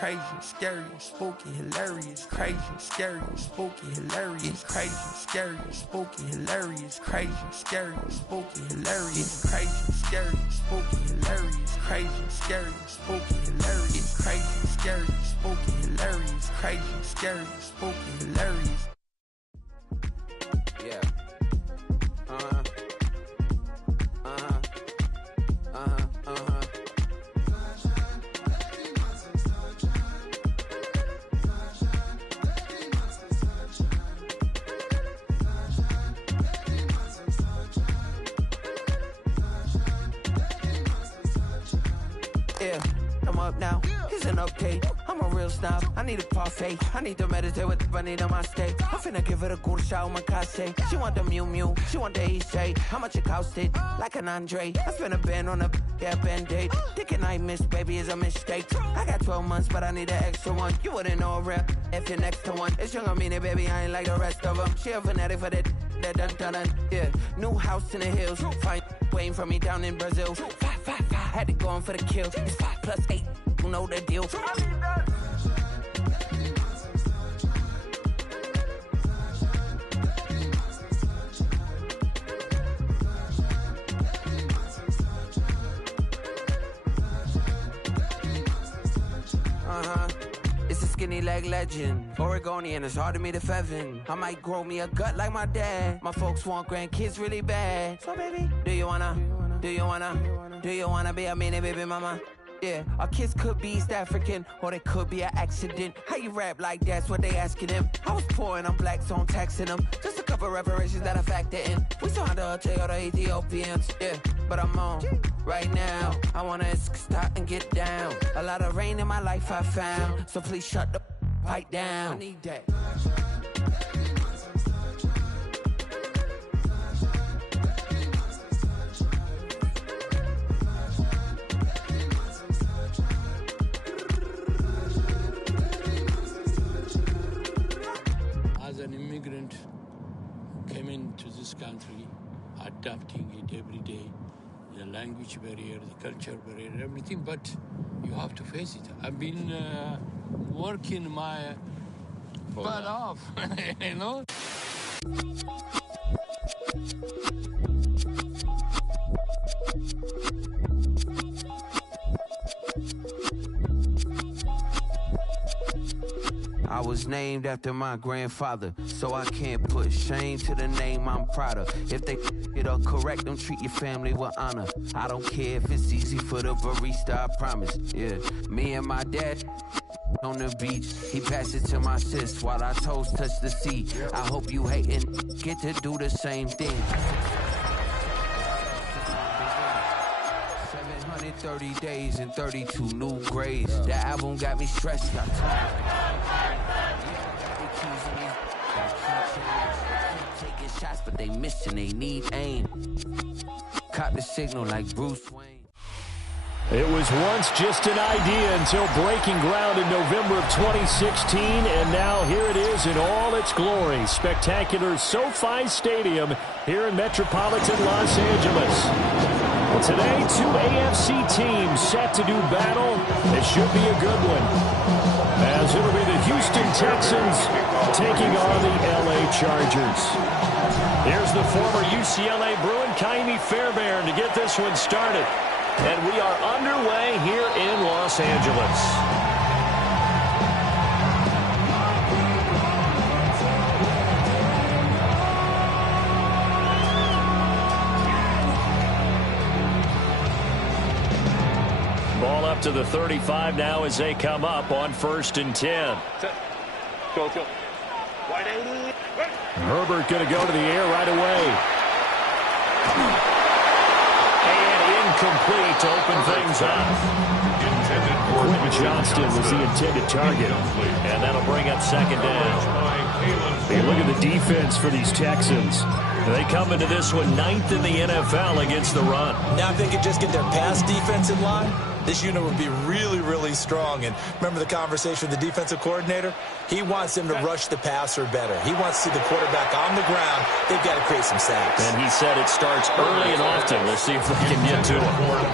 crazy, scary, spooky, hilarious, crazy, scary, spooky, hilarious, crazy, scary, spooky, hilarious, crazy, scary, spooky, hilarious, crazy, scary, spooky, hilarious, crazy, scary, spooky, hilarious, crazy, scary, spooky, hilarious, crazy, scary, spooky, hilarious. Yeah. Yeah, I'm up now. It's an update. I'm a real snob. I need a parfait. I need to meditate with the bunny on my state. I'm finna give it a good shot with my case. She want the Mew Mew. She want the Eastside. How much it costed? Like an Andre. I spent a band on a band-aid. Thinking I missed, baby, is a mistake. I got 12 months, but I need an extra one. You wouldn't know a rap if you're next to one. It's young, I mean it, baby. I ain't like the rest of them. She a fanatic for that dun. Yeah, new house in the hills. Fine, waiting for me down in Brazil. 5, had to go on for the kill. It's 5 plus 8. You know the deal. It's a skinny leg legend. Oregonian, it's hard to meet a Fevin. I might grow me a gut like my dad. My folks want grandkids really bad. So baby, do you wanna be a mini baby mama? Yeah, our kids could be East African, or they could be an accident. How you rap like that's what they asking him. I was poor and I'm black, so I'm taxing them. Just a couple reparations that I factor in. We saw the other Ethiopians, yeah, but I'm on right now. I wanna stop and get down. A lot of rain in my life I found, so please shut the pipe down. I need that. An immigrant came into this country, adapting it every day, the language barrier, the culture barrier, everything, but you have to face it. I've been working my butt off, you know? I was named after my grandfather, so I can't put shame to the name I'm proud of. If they it up correct, don't treat your family with honor. I don't care if it's easy for the barista, I promise. Yeah, me and my dad on the beach, he passed it to my sis while our toes touch the sea. I hope you hatin' get to do the same thing. 730 days and 32 new grades. That album got me stressed. Taking shots, but they missing. They need aim. Caught the signal like Bruce Wayne. It was once just an idea until breaking ground in November of 2016, and now here it is in all its glory. Spectacular SoFi Stadium here in metropolitan Los Angeles. Well, today, two AFC teams set to do battle. It should be a good one, as it'll be the Houston Texans taking on the LA Chargers. Here's the former UCLA Bruin, Ka'imi Fairbairn, to get this one started. And we are underway here in Los Angeles. Ball up to the 35 now as they come up on 1st and 10. Go. Herbert going to go to the air right away. Incomplete to open things up. Quentin Johnston was the intended target, and that'll bring up 2nd down. Hey, look at the defense for these Texans. They come into this one 9th in the NFL against the run. Now if they could just get their pass defense in line, this unit would be really, really strong. And remember the conversation with the defensive coordinator? He wants them to rush the passer better. He wants to see the quarterback on the ground. They've got to create some sacks. And he said it starts early and often. Let's see if they can get to it.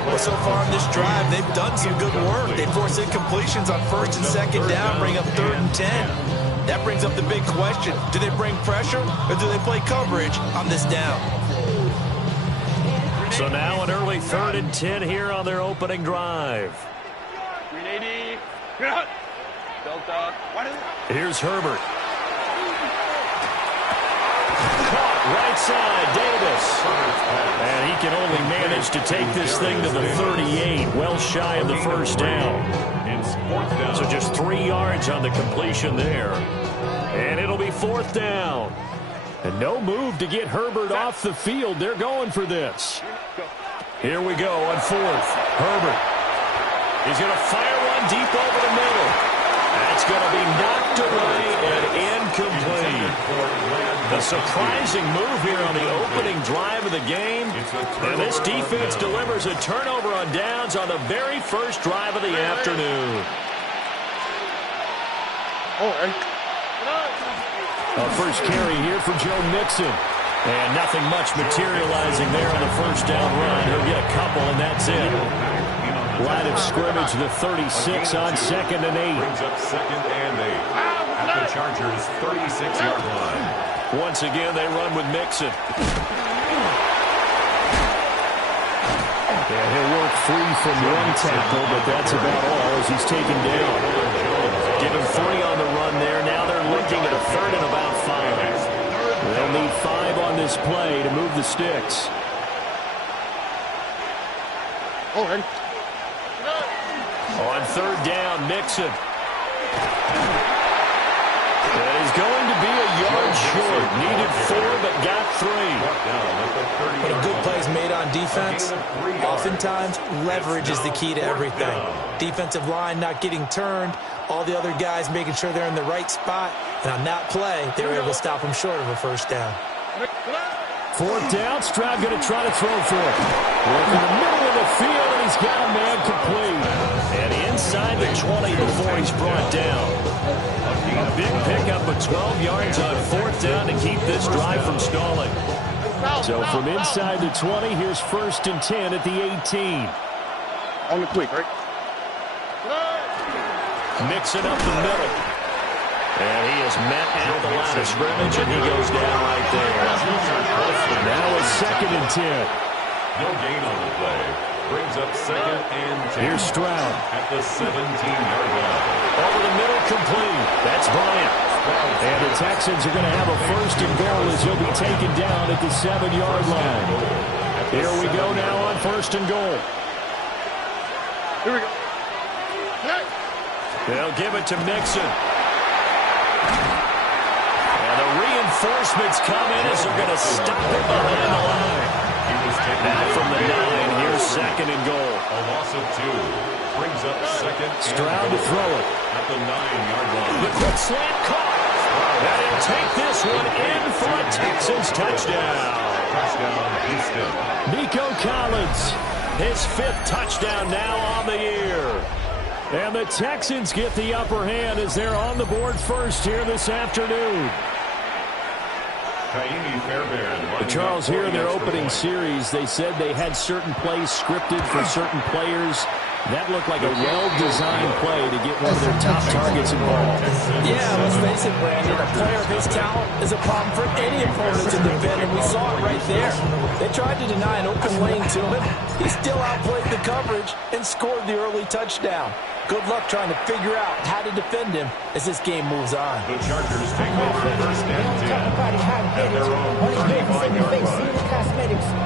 Well, so far in this drive, they've done some good work. They force incompletions on first and second down, bring up 3rd and 10. That brings up the big question. Do they bring pressure or do they play coverage on this down? So now an early 3rd and 10 here on their opening drive. 380. Delta. Here's Herbert. Caught right side, Davis. And he can only manage to take this thing to the 38, well shy of the first down. So just 3 yards on the completion there. And it'll be 4th down. And no move to get Herbert off the field. They're going for this. Here we go on 4th. Herbert. He's going to fire one deep over the middle. That's going to be knocked away and incomplete. A surprising move here on the opening drive of the game. And this defense delivers a turnover on downs on the very first drive of the afternoon. A first carry here for Joe Mixon. And nothing much materializing there on the first down run. He'll get a couple, and that's it. Line of scrimmage, the 36 on 2nd and 8. Brings up 2nd and 8 at the Chargers' 36-yard line. Once again, they run with Mixon. Yeah, he'll work free from one tackle, but that's about all as he's taken down. Give him 3 on the run there. Now they're looking at a 3rd and about 5. They'll need 5 on this play to move the sticks. On 3rd down, Mixon. And he's going to be a yard short. Needed 4, but got 3. But a good play is made on defense. Oftentimes, leverage is the key to everything. Defensive line not getting turned. All the other guys making sure they're in the right spot. And on that play, they were able to stop him short of a first down. 4th down, Stroud going to try to throw for it. Work in the middle of the field, and he's got a man complete. And inside the 20 before he's brought down. A big pickup of 12 yards on 4th down to keep this drive from stalling. So from inside the 20, here's 1st and 10 at the 18. On the quick, right? Mixing up the middle. And he is met at the line of scrimmage, and he goes down right there. Now it's 2nd and 10. No gain on the play. Brings up 2nd and 10. Here's Stroud. At the 17-yard line. Over the middle, complete. That's Bryant. And the Texans are going to have a 1st and goal as he'll be taken down at the 7-yard line. Here we go now on 1st and goal. Here we go. They'll give it to Mixon. And the reinforcements come in as they're going to stop it behind the line. Back from the 9, here's 2nd and goal. A loss of 2. Brings up 2nd and Stroud to throw it. at the 9-yard line. The quick slant caught. And he'll take this one in for a Texans touchdown. Touchdown, Houston. Nico Collins, his 5th touchdown now on the year. And the Texans get the upper hand as they're on the board first here this afternoon. But Charles, here in their opening series, they said they had certain plays scripted for certain players. That looked like a well-designed play to get one of their top targets involved. Yeah, let's face it, Brandon. A player of his talent is a problem for any opponent to defend, and we saw it right there. They tried to deny an open lane to him. He still outplayed the coverage and scored the early touchdown. Good luck trying to figure out how to defend him as this game moves on. The Chargers take over 1st and 10 at their own 35-yard line.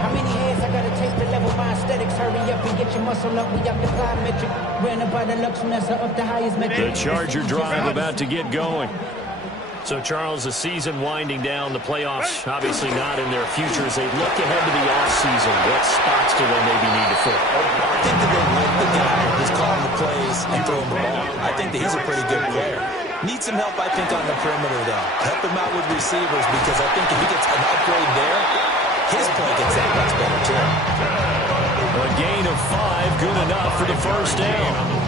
How many hands I gotta take to level my aesthetics? Hurry up and get your muscle up. We up the plyometric. Ran about the luxury up the highest metric. The Charger drive about to get going. So, Charles, the season winding down, the playoffs obviously not in their future. As they look ahead to the offseason, what spots do they maybe need to fill? I think that they like the guy who's calling the plays and throwing the ball. I think that he's a pretty good player. Needs some help, I think, on the perimeter, though. Help him out with receivers because I think if he gets an upgrade there, his play gets that much better, too. A gain of 5, good enough for the first down.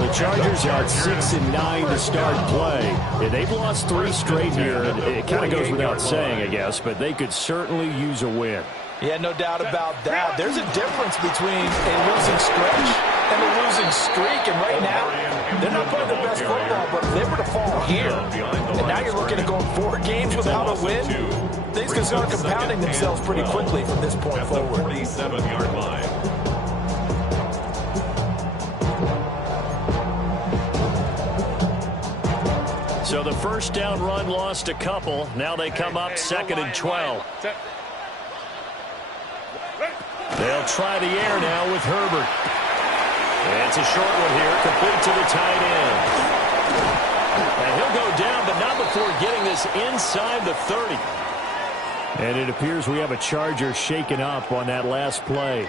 The Chargers are at 6 and 9 to start play. Yeah, they've lost 3 straight here. It kind of goes without saying, I guess, but they could certainly use a win. Yeah, no doubt about that. There's a difference between a losing stretch and a losing streak. And right now, they're not playing their best football, but if they were to fall here, and now you're looking at going 4 games without a win, things can start compounding themselves pretty quickly from this point forward. 47-yard line. So the first down run lost a couple. Now they come up 2nd and 12. They'll try the air now with Herbert. It's a short one here, complete to the tight end. And he'll go down, but not before getting this inside the 30. And it appears we have a Charger shaken up on that last play.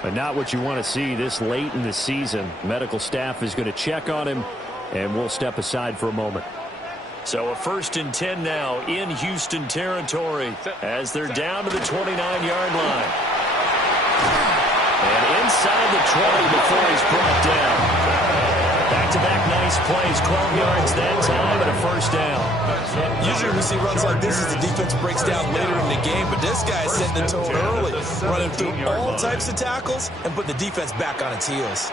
But not what you want to see this late in the season. Medical staff is going to check on him, and we'll step aside for a moment. So a 1st and 10 now in Houston territory as they're down to the 29-yard line. And inside the 20 before he's brought down. Back-to-back nice plays, 12 yards that time and a first down. Usually we see runs like this as the defense breaks down later in the game, but this guy is setting the tone early, running through all types of tackles and putting the defense back on its heels.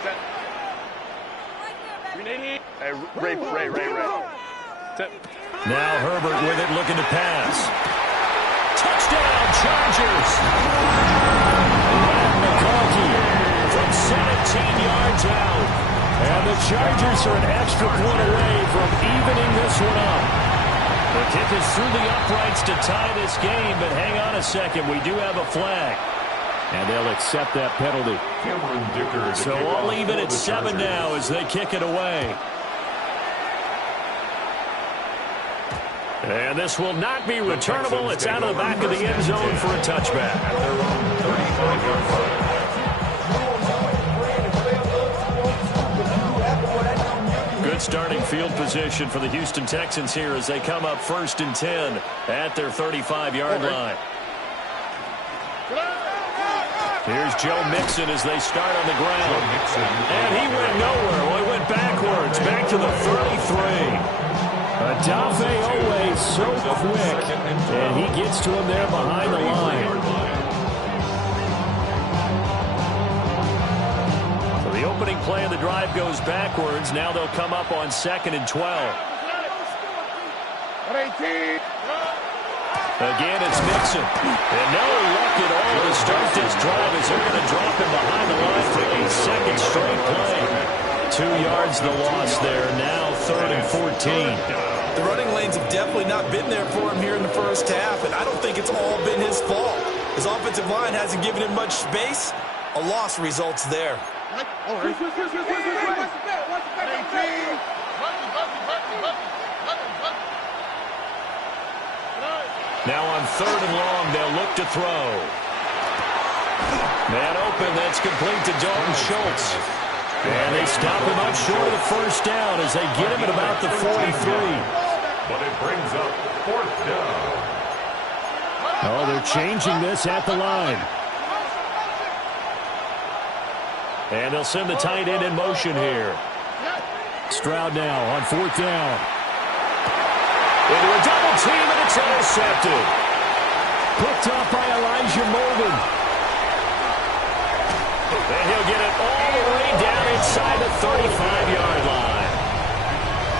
Hey, Ray. Now Herbert with it, looking to pass. Touchdown, Chargers! Matt McCarthy from 17 yards out. And the Chargers are an extra point away from evening this one up. The kick is through the uprights to tie this game, but hang on a second, we do have a flag. And they'll accept that penalty. So all even at 7 now as they kick it away. And this will not be returnable. It's out of the back of the end zone for a touchback. Good starting field position for the Houston Texans here as they come up 1st and 10 at their 35-yard line. Here's Joe Mixon as they start on the ground. And he went nowhere. Well, he went backwards, back to the 33. Adafe always so quick, and he gets to him there behind the line. So the opening play of the drive goes backwards. Now they'll come up on 2nd and 12. Again, it's Mixon. And no luck at all to start this drive as they're going to drop him behind the line for a 2nd straight play. 2 yards the loss there. Now 3rd and 14. The running lanes have definitely not been there for him here in the first half, and I don't think it's all been his fault. His offensive line hasn't given him much space. A loss results there. Now on 3rd and long, they'll look to throw. Man open, that's complete to Dalton Schultz. And they stop him up short of the first down as they get him at about the 43. But it brings up 4th down. Oh, they're changing this at the line. And they'll send the tight end in motion here. Stroud now on 4th down. Into a double team, and it's intercepted. Picked up by Elijah Molden. And he'll get it all the way down inside the 35-yard line.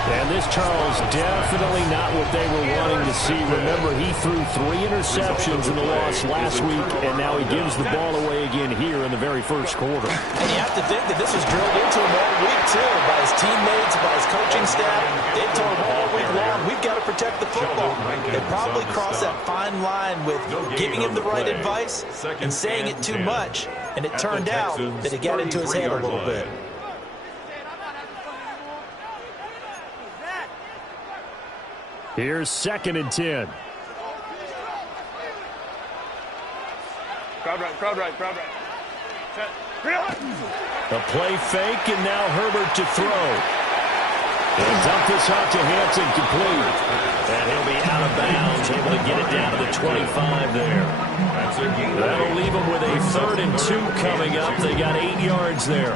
And this, Charles, definitely not what they were wanting to see. Remember, he threw 3 interceptions in the loss last week, and now he gives the ball away again here in the very first quarter. And you have to think that this was drilled into him all week, too, by his teammates, by his coaching staff. They've told him all week long, we've got to protect the football. They probably crossed that fine line with giving him the right advice and saying it too much. And it turned out that it got into his head a little bit. Here's 2nd and 10. Crowd right. A play fake, and now Herbert to throw. And dump this off to Hampton, complete. And he'll be out of bounds, able to get it down to the 25 there. That'll leave them with a 3rd and 2 coming up. They got 8 yards there.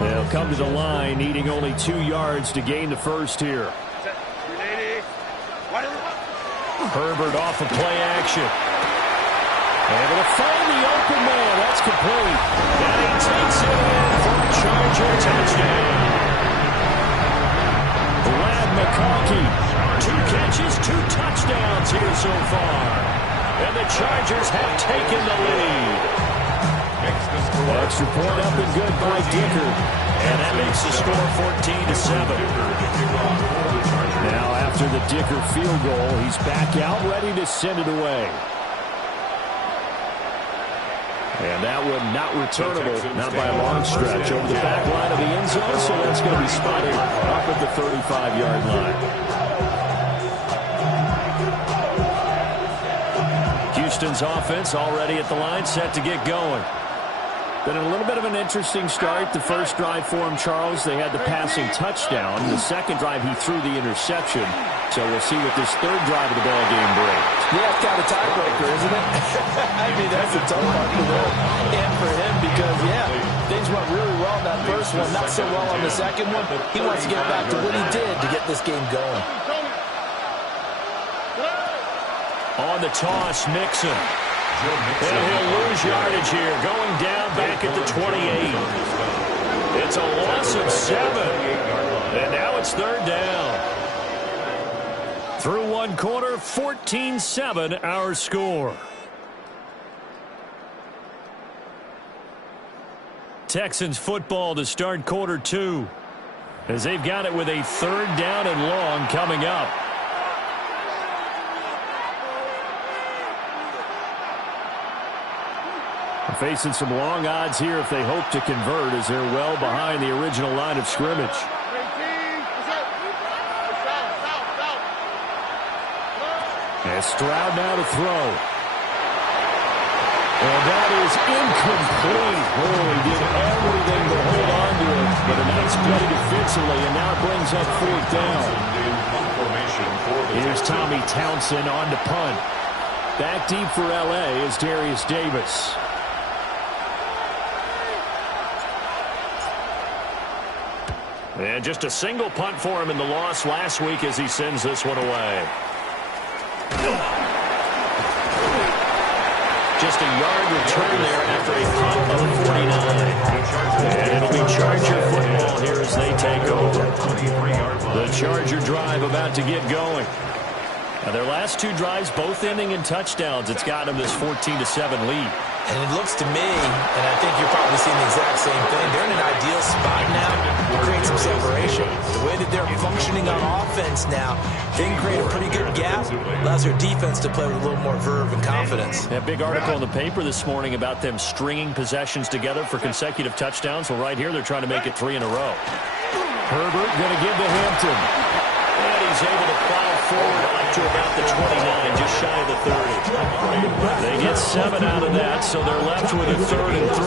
They'll come to the line, needing only 2 yards to gain the first here. Herbert off of play action. Able to find the open man. That's complete. And he takes it in for a Charger touchdown. Vlad McConkey, 2 catches, 2 touchdowns here so far. And the Chargers have taken the lead. Extra point up and good by Dicker. And that makes the score 14-7. Now after the Dicker field goal, he's back out ready to send it away. And that one not returnable, not by a long stretch, over the back line of the end zone, so that's going to be spotted up at the 35-yard line. Houston's offense already at the line, set to get going. Been a little bit of an interesting start. The first drive for him, Charles, they had the passing touchdown. The second drive, he threw the interception. So we'll see what this third drive of the ball game brings. Yeah, it's kind of a tiebreaker, isn't it? I mean, that's a tough part for them and for him because, yeah, things went really well in that first one, not so well on the second one. He wants to get back to what he did to get this game going. On the toss, Mixon. And he'll lose yardage here, going down back at the 28. It's a loss of 7. And now it's 3rd down. Through 1 quarter, 14-7 our score. Texans football to start quarter 2. As they've got it with a 3rd down and long coming up. Facing some long odds here if they hope to convert, as they're well behind the original line of scrimmage. And Stroud now to throw. And that is incomplete. Oh, he did everything to hold on to it. But a nice play defensively, and now brings up 4th down. Here's Tommy Townsend on to punt. Back deep for L.A. is Darius Davis. And just a single punt for him in the loss last week as he sends this one away. Just a yard return there after a punt of 49. And it'll be Charger football here as they take over. The Charger drive about to get going. Now their last 2 drives both ending in touchdowns. It's got them this 14-7 lead. And it looks to me, and I think you're probably seeing the exact same thing, they're in an ideal spot now to create some separation. The way that they're functioning on offense now, they can create a pretty good gap, allows their defense to play with a little more verve and confidence. A big article in the paper this morning about them stringing possessions together for consecutive touchdowns. Well, right here, they're trying to make it 3 in a row. Herbert going to give to Hampton. And he's able to plow forward up to about the 29, just shy of the 30. They get 7 out of that, so they're left with a 3rd and 3.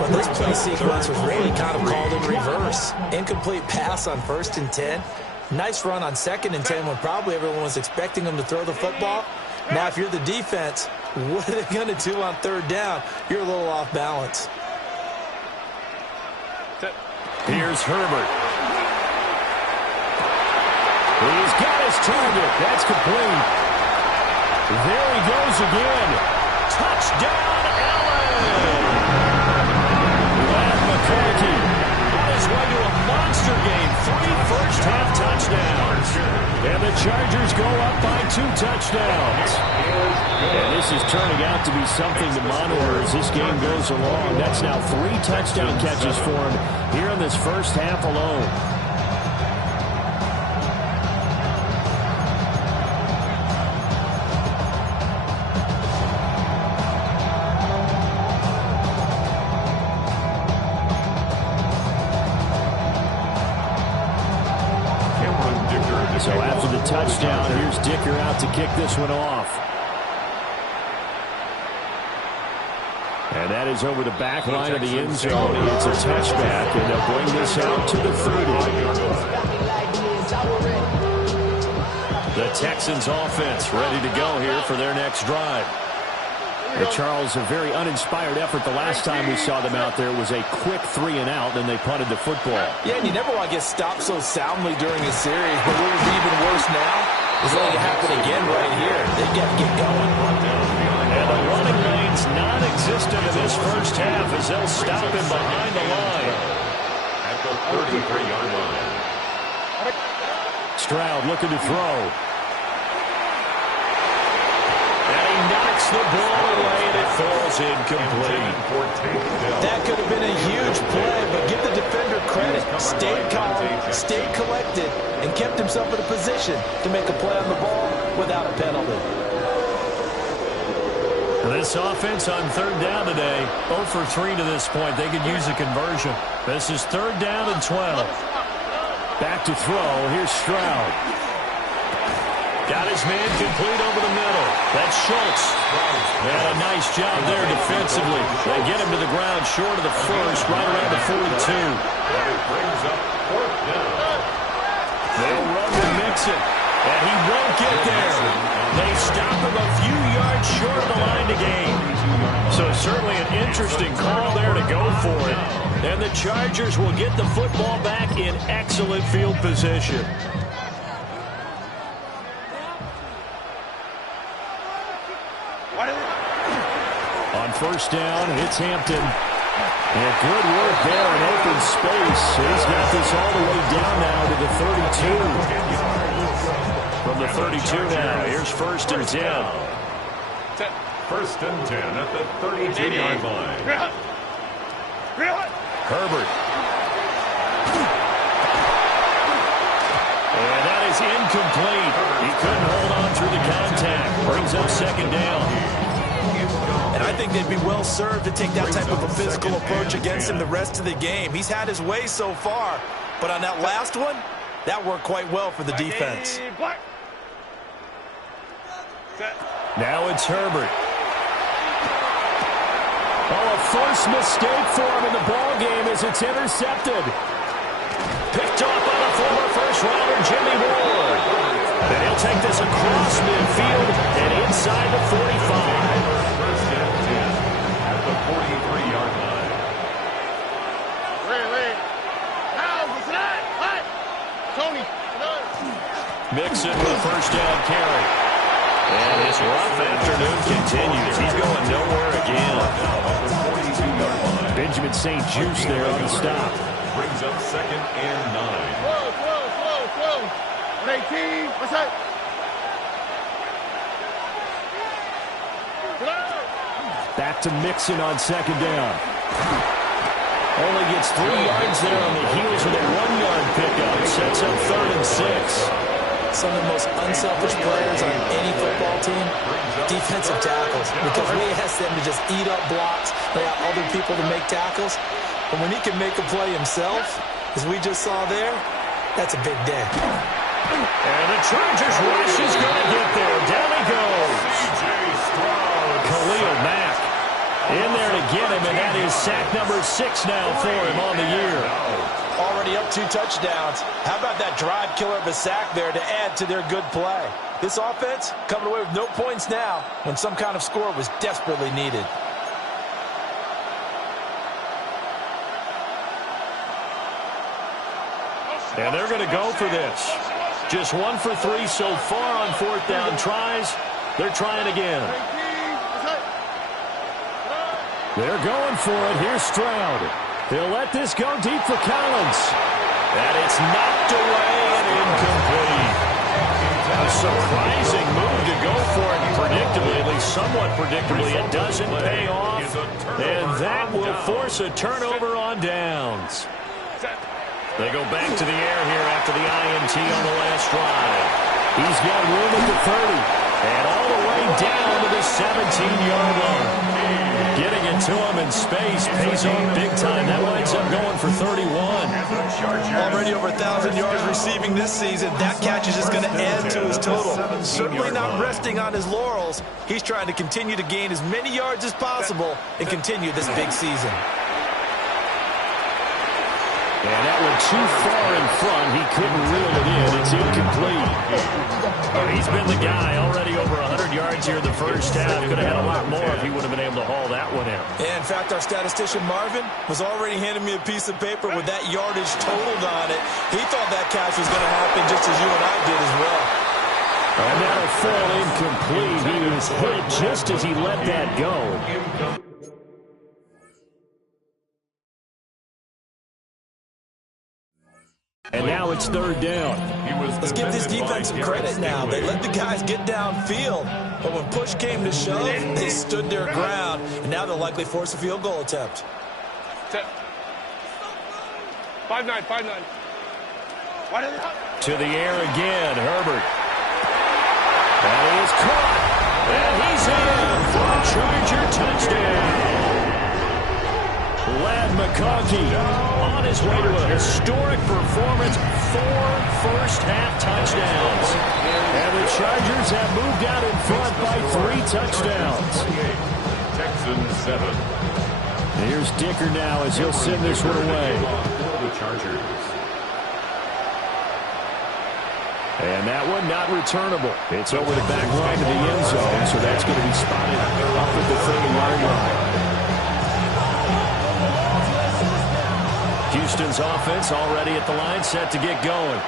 Well, this play sequence was really kind of called in reverse. Incomplete pass on 1st and 10. Nice run on 2nd and 10 when probably everyone was expecting them to throw the football. Now, if you're the defense, what are they going to do on 3rd down? You're a little off balance. Here's Herbert. He's got his target. That's complete. There he goes again. Touchdown, Allen! Vlad McConkey on his way to a monster game. 3 first-half touchdowns. And the Chargers go up by 2 touchdowns. And this is turning out to be something to monitor as this game goes along. That's now 3 touchdown catches for him here in this first half alone. So after the touchdown, here's Dicker out to kick this one off. And that is over the back line of the end zone. It's a touchback, and they'll bring this out to the 30. The Texans offense ready to go here for their next drive. Charles, a very uninspired effort the last time we saw them out there. It was a quick 3 and out, and they punted the football. Yeah, and you never want to get stopped so soundly during a series, but what would be even worse now is letting it happen again right here. They got to get going. And the running lane's non-existent in this first half as they'll stop him behind the line. At the 33-yard line. Stroud looking to throw. Knocks the ball away, and it falls incomplete. That could have been a huge play, but give the defender credit. Stayed calm, stayed collected, and kept himself in a position to make a play on the ball without a penalty. This offense on third down today, 0 for 3 to this point. They could use a conversion. This is third down and 12. Back to throw. Here's Stroud. Got his man complete over the middle. That's Schultz. And a nice job there defensively. They get him to the ground short of the first, right around the 42. And it brings up fourth down. They'll run with Mixon, and he won't get there. They stop him a few yards short of the line to gain. So certainly an interesting call there to go for it. And the Chargers will get the football back in excellent field position. On first down, it's Hampton. And good work there in open space. He's got this all the way down now to the 32. From the 32 now, here's first and 10. First and 10 at the 32-yard line. Herbert. And that is incomplete. He couldn't hold on through the contact. Brings up second down. And I think they'd be well served to take that type of a physical approach against him the rest of the game. He's had his way so far, but on that last one, that worked quite well for the defense. Now it's Herbert. Oh, a first mistake for him in the ball game as it's intercepted. Picked off by the former first-rounder Jimmy Ward. And he'll take this across midfield and inside the 45. First and 10 at the 43-yard line. Wait. Now, what's that? What? Tony. Mixon with a first down carry. And his rough afternoon continues. He's going nowhere again. Benjamin St. Juice there on the stop. Brings up second and 9. Whoa. 18. What's that? Back to Mixon on second down. Only gets 3 yards there on the heels of a 1-yard pickup. Sets up third and 6. Some of the most unselfish players on any football team, defensive tackles, because we ask them to just eat up blocks, allow other people to make tackles. But when he can make a play himself, as we just saw there, that's a big day. And the Chargers rush is going to get there. Down he goes. Khalil Mack in there to get him, and that is sack number 6 now for him on the year. Already up 2 touchdowns. How about that drive killer of a sack there to add to their good play? This offense coming away with no points now when some kind of score was desperately needed. And they're going to go for this. Just 1 for 3 so far on fourth down tries. They're trying again. They're going for it. Here's Stroud. He'll let this go deep for Collins. And it's knocked away and incomplete. A surprising move to go for it predictably, at least somewhat predictably. It doesn't pay off. And that will force a turnover on downs. They go back to the air here after the INT on the last drive. He's got room at the 30. And all the way down to the 17-yard line. Getting it to him in space pays off big time. That winds up going for 31. Already over 1,000 yards receiving this season. That catch is just going to add to his total. Certainly not resting on his laurels. He's trying to continue to gain as many yards as possible and continue this big season. And that went too far in front. He couldn't reel it in. It's incomplete. He's been the guy already over 100 yards here in the first half. Could have had a lot more if he would have been able to haul that one in. Yeah, in fact, our statistician Marvin was already handing me a piece of paper with that yardage totaled on it. He thought that catch was going to happen just as you and I did as well. And that'll fall incomplete. He was hit just as he let that go. And now it's third down. Let's give this defense some credit now. They let the guys get downfield, but when push came to shove, they stood their ground, and now they'll likely force a field goal attempt. 5-9, 5-9. To the air again, Herbert. That is caught. And he's in for a Charger touchdown. Lad McConkey on his way to a historic performance, 4 first-half touchdowns. And the Chargers have moved out in front by 3 touchdowns. Texans 7. Here's Dicker now as he'll send this one away. The Chargers. And that one not returnable. It's over the back line to the end zone, so that's going to be spotted up at the 30-yard line. Houston's offense already at the line, set to get going.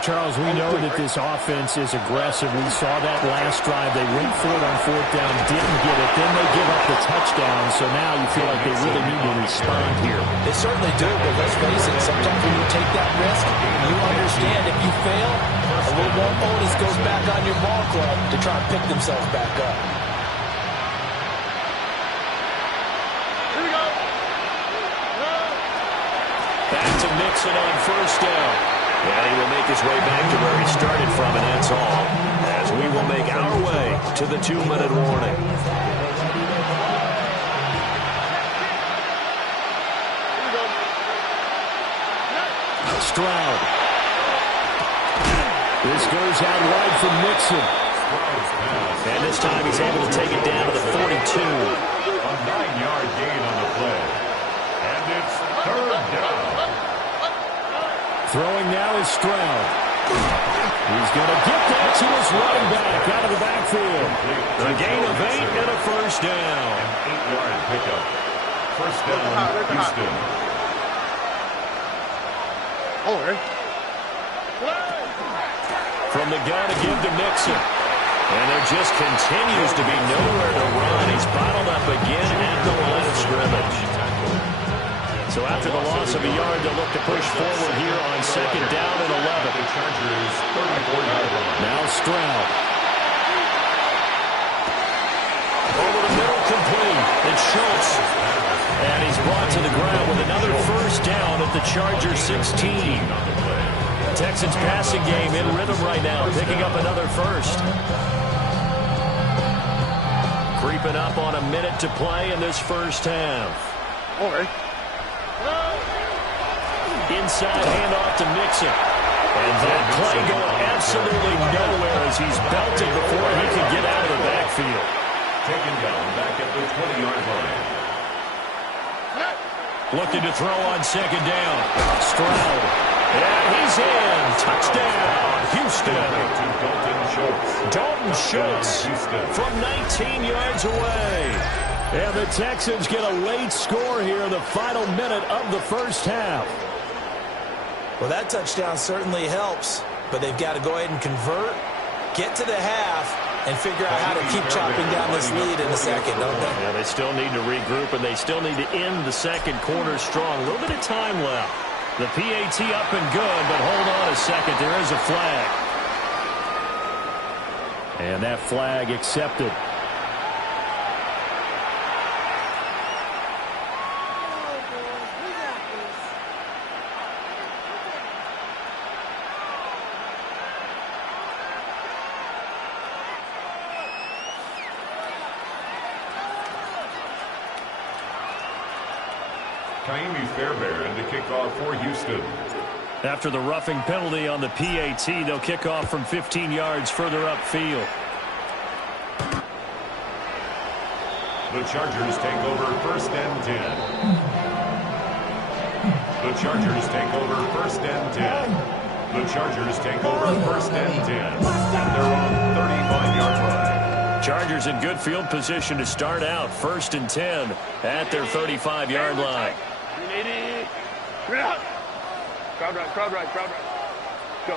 Charles, we know that this offense is aggressive. We saw that last drive. They went for it on 4th down, didn't get it. Then they give up the touchdown, so now you feel like they really need to respond here. They certainly do, but let's face it, sometimes when you take that risk, you understand if you fail, a little more onus goes back on your ball club to try and pick themselves back up. Back to Mixon on 1st down. And he will make his way back to where he started from, and that's all. As we will make our way to the 2-minute warning. Stroud. This goes out wide from Mixon. And this time he's able to take it down to the 42. A 9-yard gain on the play. And it's 3rd down. Throwing now is Stroud. He's going to get that to his running back out of the backfield. A gain of 8 and a 1st down. An 8-yard pickup. 1st down, Houston. From the gun to give to Mixon. And there just continues to be nowhere to run. He's bottled up again at the line of scrimmage. So after the loss of a yard, they'll look to push forward here on 2nd down and 11. The Chargers 34-yard line. Now Stroud. Over the middle, complete. It's Schultz. And he's brought to the ground with another 1st down at the Chargers 16. Texans passing game in rhythm right now, picking up another 1st. Creeping up on a minute to play in this first half. Inside handoff to Mixon. And that play going absolutely nowhere as he's belted before he can get out of the backfield. Taken down back at the 20-yard line. Looking to throw on 2nd down. Stroud. And he's in. Touchdown, Houston. Dalton Schultz from 19 yards away. And the Texans get a late score here in the final minute of the first half. Well, that touchdown certainly helps, but they've got to go ahead and convert, get to the half, and figure out how to keep chopping down this lead in the second, don't they? Yeah, they still need to regroup, and they still need to end the second quarter strong. A little bit of time left. The PAT up and good, but hold on a second. There is a flag. And that flag accepted. Fairbairn to kick off for Houston. After the roughing penalty on the PAT, they'll kick off from 15 yards further upfield. The Chargers take over 1st and 10. The Chargers take over 1st and 10. The Chargers take over 1st and 10. And they're on 35-yard line. Chargers in good field position to start out. 1st and 10 at their 35-yard line. Crowd right. Go.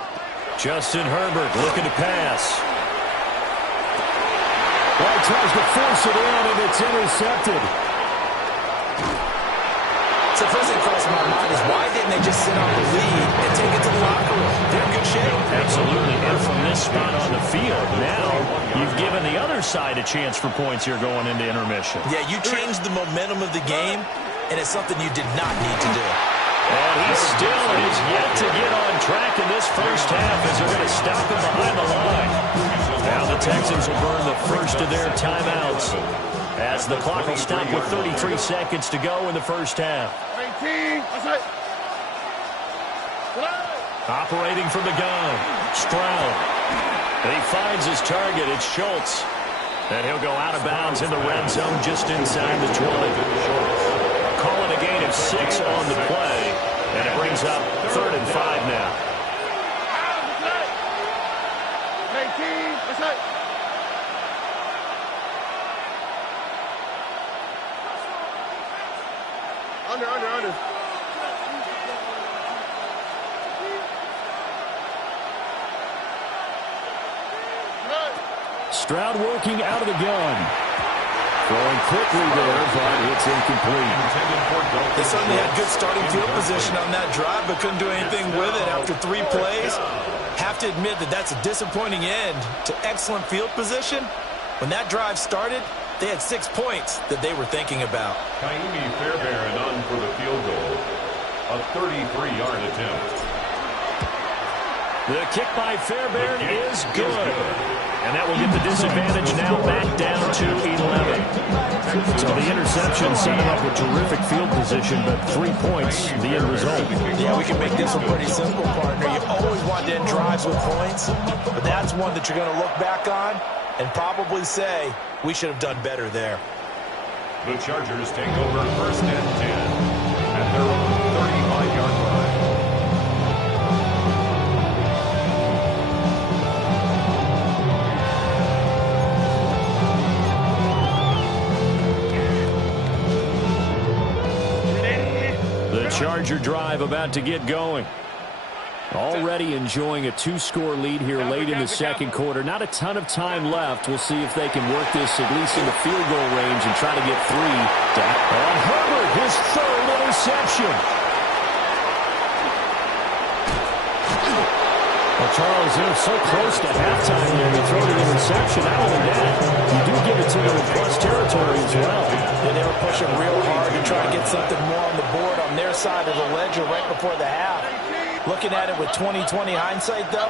Justin Herbert looking to pass. Well, tries to force it in, and it's intercepted. So the first thing crossed my mind is why didn't they just sit on the lead and take it to the locker room? They're in good shape. Absolutely. And from this spot on the field, now you've given the other side a chance for points here going into intermission. Yeah, you changed the momentum of the game, and it's something you did not need to do. And he still is yet to get on track in this first half as they're going to stop him behind the line. Now the Texans will burn the first of their timeouts as the clock will stop with 33 seconds to go in the first half. Operating from the gun, Stroud. He finds his target. It's Schultz. And he'll go out of bounds in the red zone just inside the 20. Calling a gain of 6 on the play. And it brings up 3rd and 5 now. Under. Stroud working out of the gun. Throwing quickly there, but it's incomplete. They certainly had good starting field position on that drive, but couldn't do anything with it after 3 plays. Have to admit that that's a disappointing end to excellent field position. When that drive started, they had 6 points that they were thinking about. Fairbairn on for the field goal. A 33-yard attempt. The kick by Fairbairn is good. And that will get the disadvantage now back down to 11. So the interception set him up with terrific field position, but 3 points, the end result. Yeah, we can make this one pretty simple, partner. You always want to end drives with points, but that's one that you're going to look back on and probably say, we should have done better there. The Chargers take over 1st and 10. And they're on the 35-yard line. Charger drive about to get going. Already enjoying a 2-score lead here late in the second quarter. Not a ton of time left. We'll see if they can work this at least in the field goal range and try to get 3. And Herbert, his 3rd interception. Well, Charles, they're so close to halftime there. You throw the interception. Not only that, you do give it to them in plus territory as well. Yeah, they were pushing real hard to try to get something more on the board on their side of the ledger right before the half. Looking at it with 20/20 hindsight, though,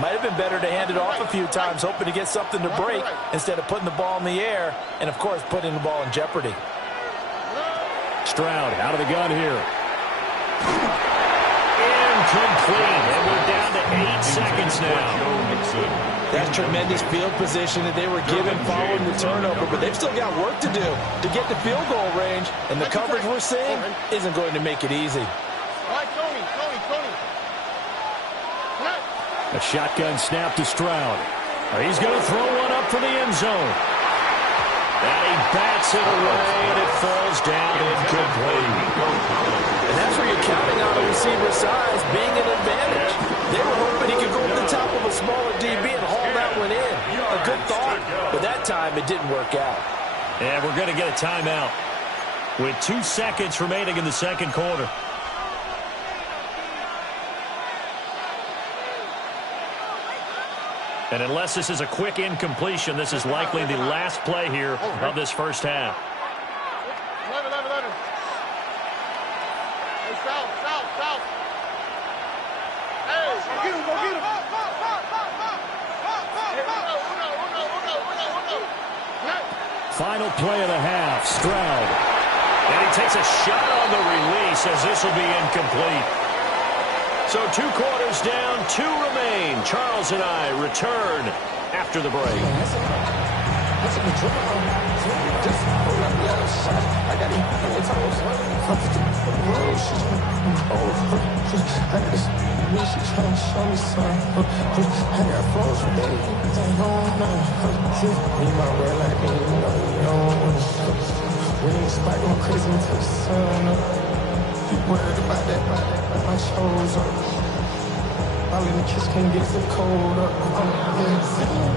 might have been better to hand it off a few times, hoping to get something to break instead of putting the ball in the air and, of course, putting the ball in jeopardy. Stroud out of the gun here. Incomplete. And we're down to 8 seconds now. That's tremendous field position that they were given following the turnover, but they've still got work to do to get the field goal range, and the coverage we're seeing isn't going to make it easy. A shotgun snap to Stroud. He's going to throw one up for the end zone. And he bats it away, and it falls down incomplete. And that's where you're counting on a receiver's size being an advantage. They were hoping he could go over the top of a smaller DB and haul that one in. A good thought, but that time it didn't work out. And we're going to get a timeout with 2 seconds remaining in the second quarter. And unless this is a quick incompletion, this is likely the last play here of this first half. Hey, south. Hey, go get him. Final play of the half. Stroud And he takes a shot on the release as this will be incomplete. So 2 quarters down, 2 remain. Charles and I return after the break. Worried about that, my shows up. All in the kiss can't get the cold up.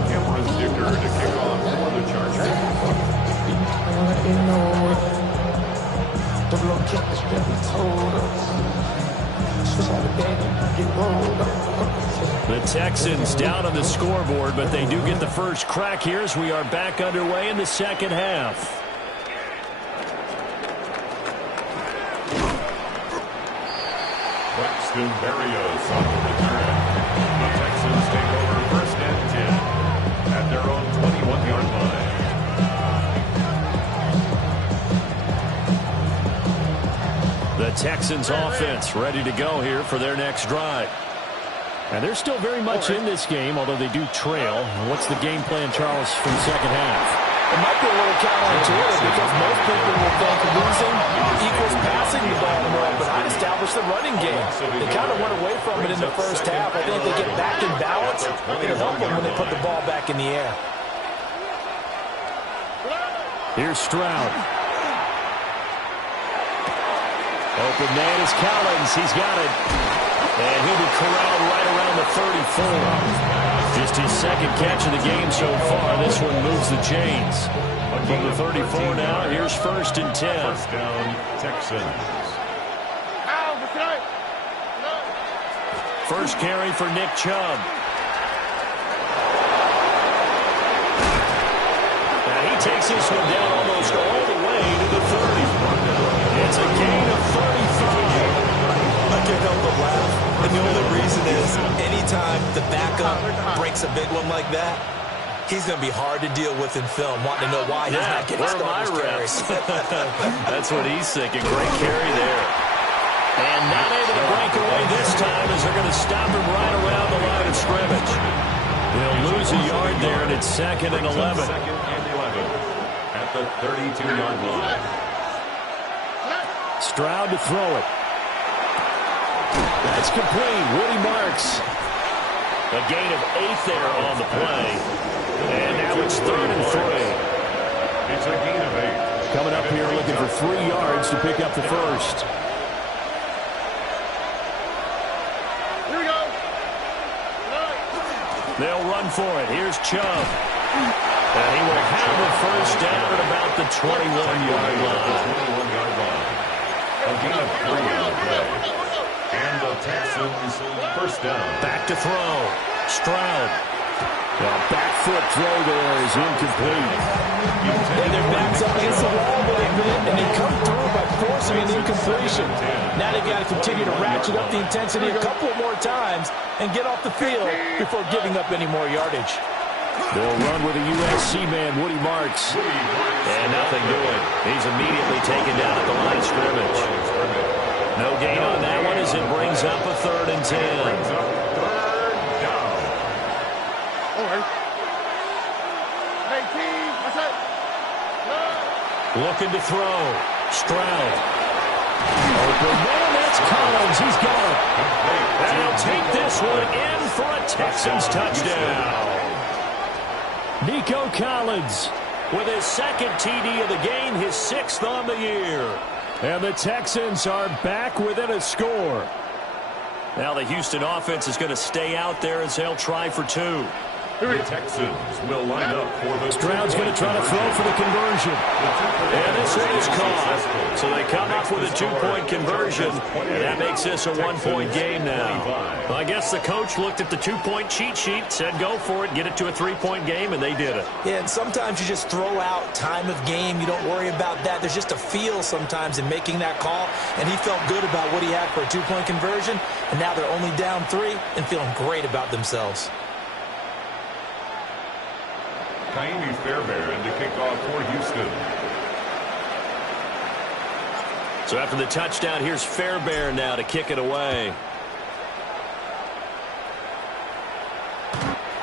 Cameron Dicker to kick off for the Chargers. You know it. The blow kick is barely told us. Switch out the bed and get rolled up. The Texans down on the scoreboard, but they do get the first crack here as we are back underway in the second half. Braxton Berrios on the return. The Texans take over first and 10 at their own 21-yard line. The Texans offense ready to go here for their next drive. And they're still very much in this game, although they do trail. What's the game plan, Charles, for the second half? It might be a little counterintuitive because most people will think losing equals passing the ball more, but I established the running game. They kind of went away from it in the first half. I think they get back in balance. It'll help them when they put the ball back in the air. Here's Stroud. Open man is Collins. He's got it. And he'll be corralled right around the 34. Just his second catch of the game so far. This one moves the chains. From the 34 now, here's first and 10. First down, Texans. First carry for Nick Chubb. And he takes this one down almost all the way to the 30. It's a gain of 35. I can't help but laugh. And the only reason is anytime the backup breaks a big one like that, he's going to be hard to deal with in film, wanting to know why he's not getting starters carries. That's what he's thinking. Great carry there. And not able to break away this time as they're going to stop him right around the line of scrimmage. They'll lose a yard there, and it's second and 11. Second and 11 at the 32-yard line. Stroud to throw it. That's complete. Woody Marks. A gain of 8 there on the play. And now it's third and 3. It's a gain of 8. Coming up here looking for 3 yards to pick up the first. Here we go. They'll run for it. Here's Chubb. And he will have the first down at about the 21-yard line. A gain of 3 on the play. And the Texans first down. Back to throw. Stroud. The back foot throw there is incomplete. And their backs up against the wall a little bit, and they come through by forcing an incompletion. Now they've got to continue to ratchet up the intensity a couple more times and get off the field before giving up any more yardage. They'll run with a USC man, Woody Marks. And nothing doing. He's immediately taken down at the line of scrimmage. No gain on that one as it brings up a third and 10. Looking to throw. Stroud. Open man, that's Collins. He's got it. And he'll take this one in for a Texans touchdown. Nico Collins with his second TD of the game, his 6th on the year. And the Texans are back within a score. Now the Houston offense is going to stay out there as they'll try for 2. The Texans will line up for the Stroud's going to try to throw for the conversion. And this one is caught. So they come up with a 2-point conversion. That makes this a 1-point game now. Well, I guess the coach looked at the 2-point cheat sheet, said go for it, get it to a 3-point game, and they did it. Yeah, and sometimes you just throw out time of game. You don't worry about that. There's just a feel sometimes in making that call, and he felt good about what he had for a 2-point conversion, and now they're only down 3 and feeling great about themselves. Kaimi Fairbairn to kick off for Houston. So after the touchdown, here's Fairbairn now to kick it away.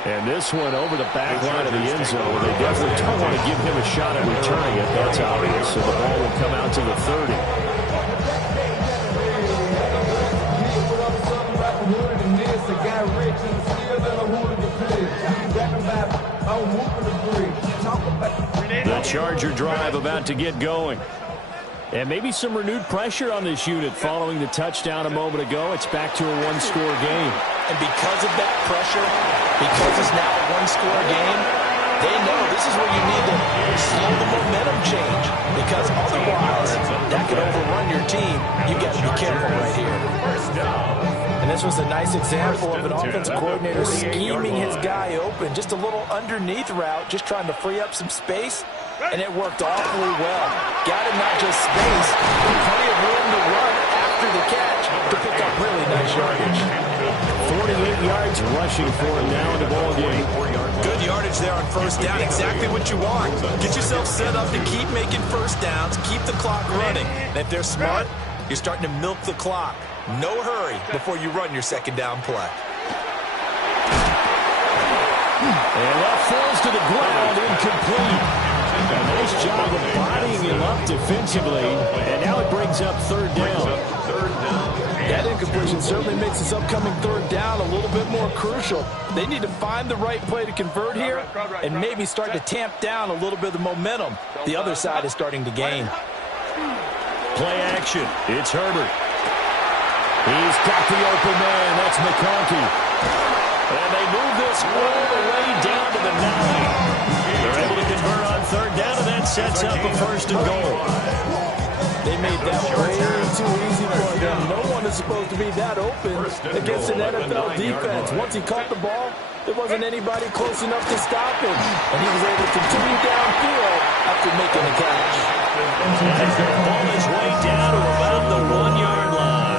And this one over the back line of the end zone. They definitely don't want to give him a shot at returning it. That's obvious. So the ball will come out to the 30. The Charger drive about to get going. And maybe some renewed pressure on this unit following the touchdown a moment ago. It's back to a one-score game. And because of that pressure, because it's now a one-score game, they know this is where you need to slow the momentum change. Because otherwise, that could overrun your team. You got to be careful right here. And this was a nice example of an offensive coordinator scheming his guy open. Just a little underneath route, just trying to free up some space. And it worked awfully well. Got him not just space, but plenty of room to run after the catch to pick up really nice yardage. 48 yards rushing for him now in the ball game. Good yardage there on first down. Exactly what you want. Get yourself set up to keep making first downs, keep the clock running. And if they're smart, you're starting to milk the clock. No hurry before you run your second down play. And that falls to the ground, incomplete. A nice job of bodying him up defensively, and now it brings up third down. That incompletion certainly makes this upcoming third down a little bit more crucial. They need to find the right play to convert here and maybe start to tamp down a little bit of the momentum the other side is starting to gain. Play action. It's Herbert. He's got the open man. That's McConkey. And they move this all the way down to the 9. They're able to convert on third down, and that sets up a first and goal. They made that way too easy for them. No one is supposed to be that open against an NFL defense. Once he caught the ball, there wasn't anybody close enough to stop him. And he was able to continue downfield after making a catch. As the ball is way down to about the 1-yard line.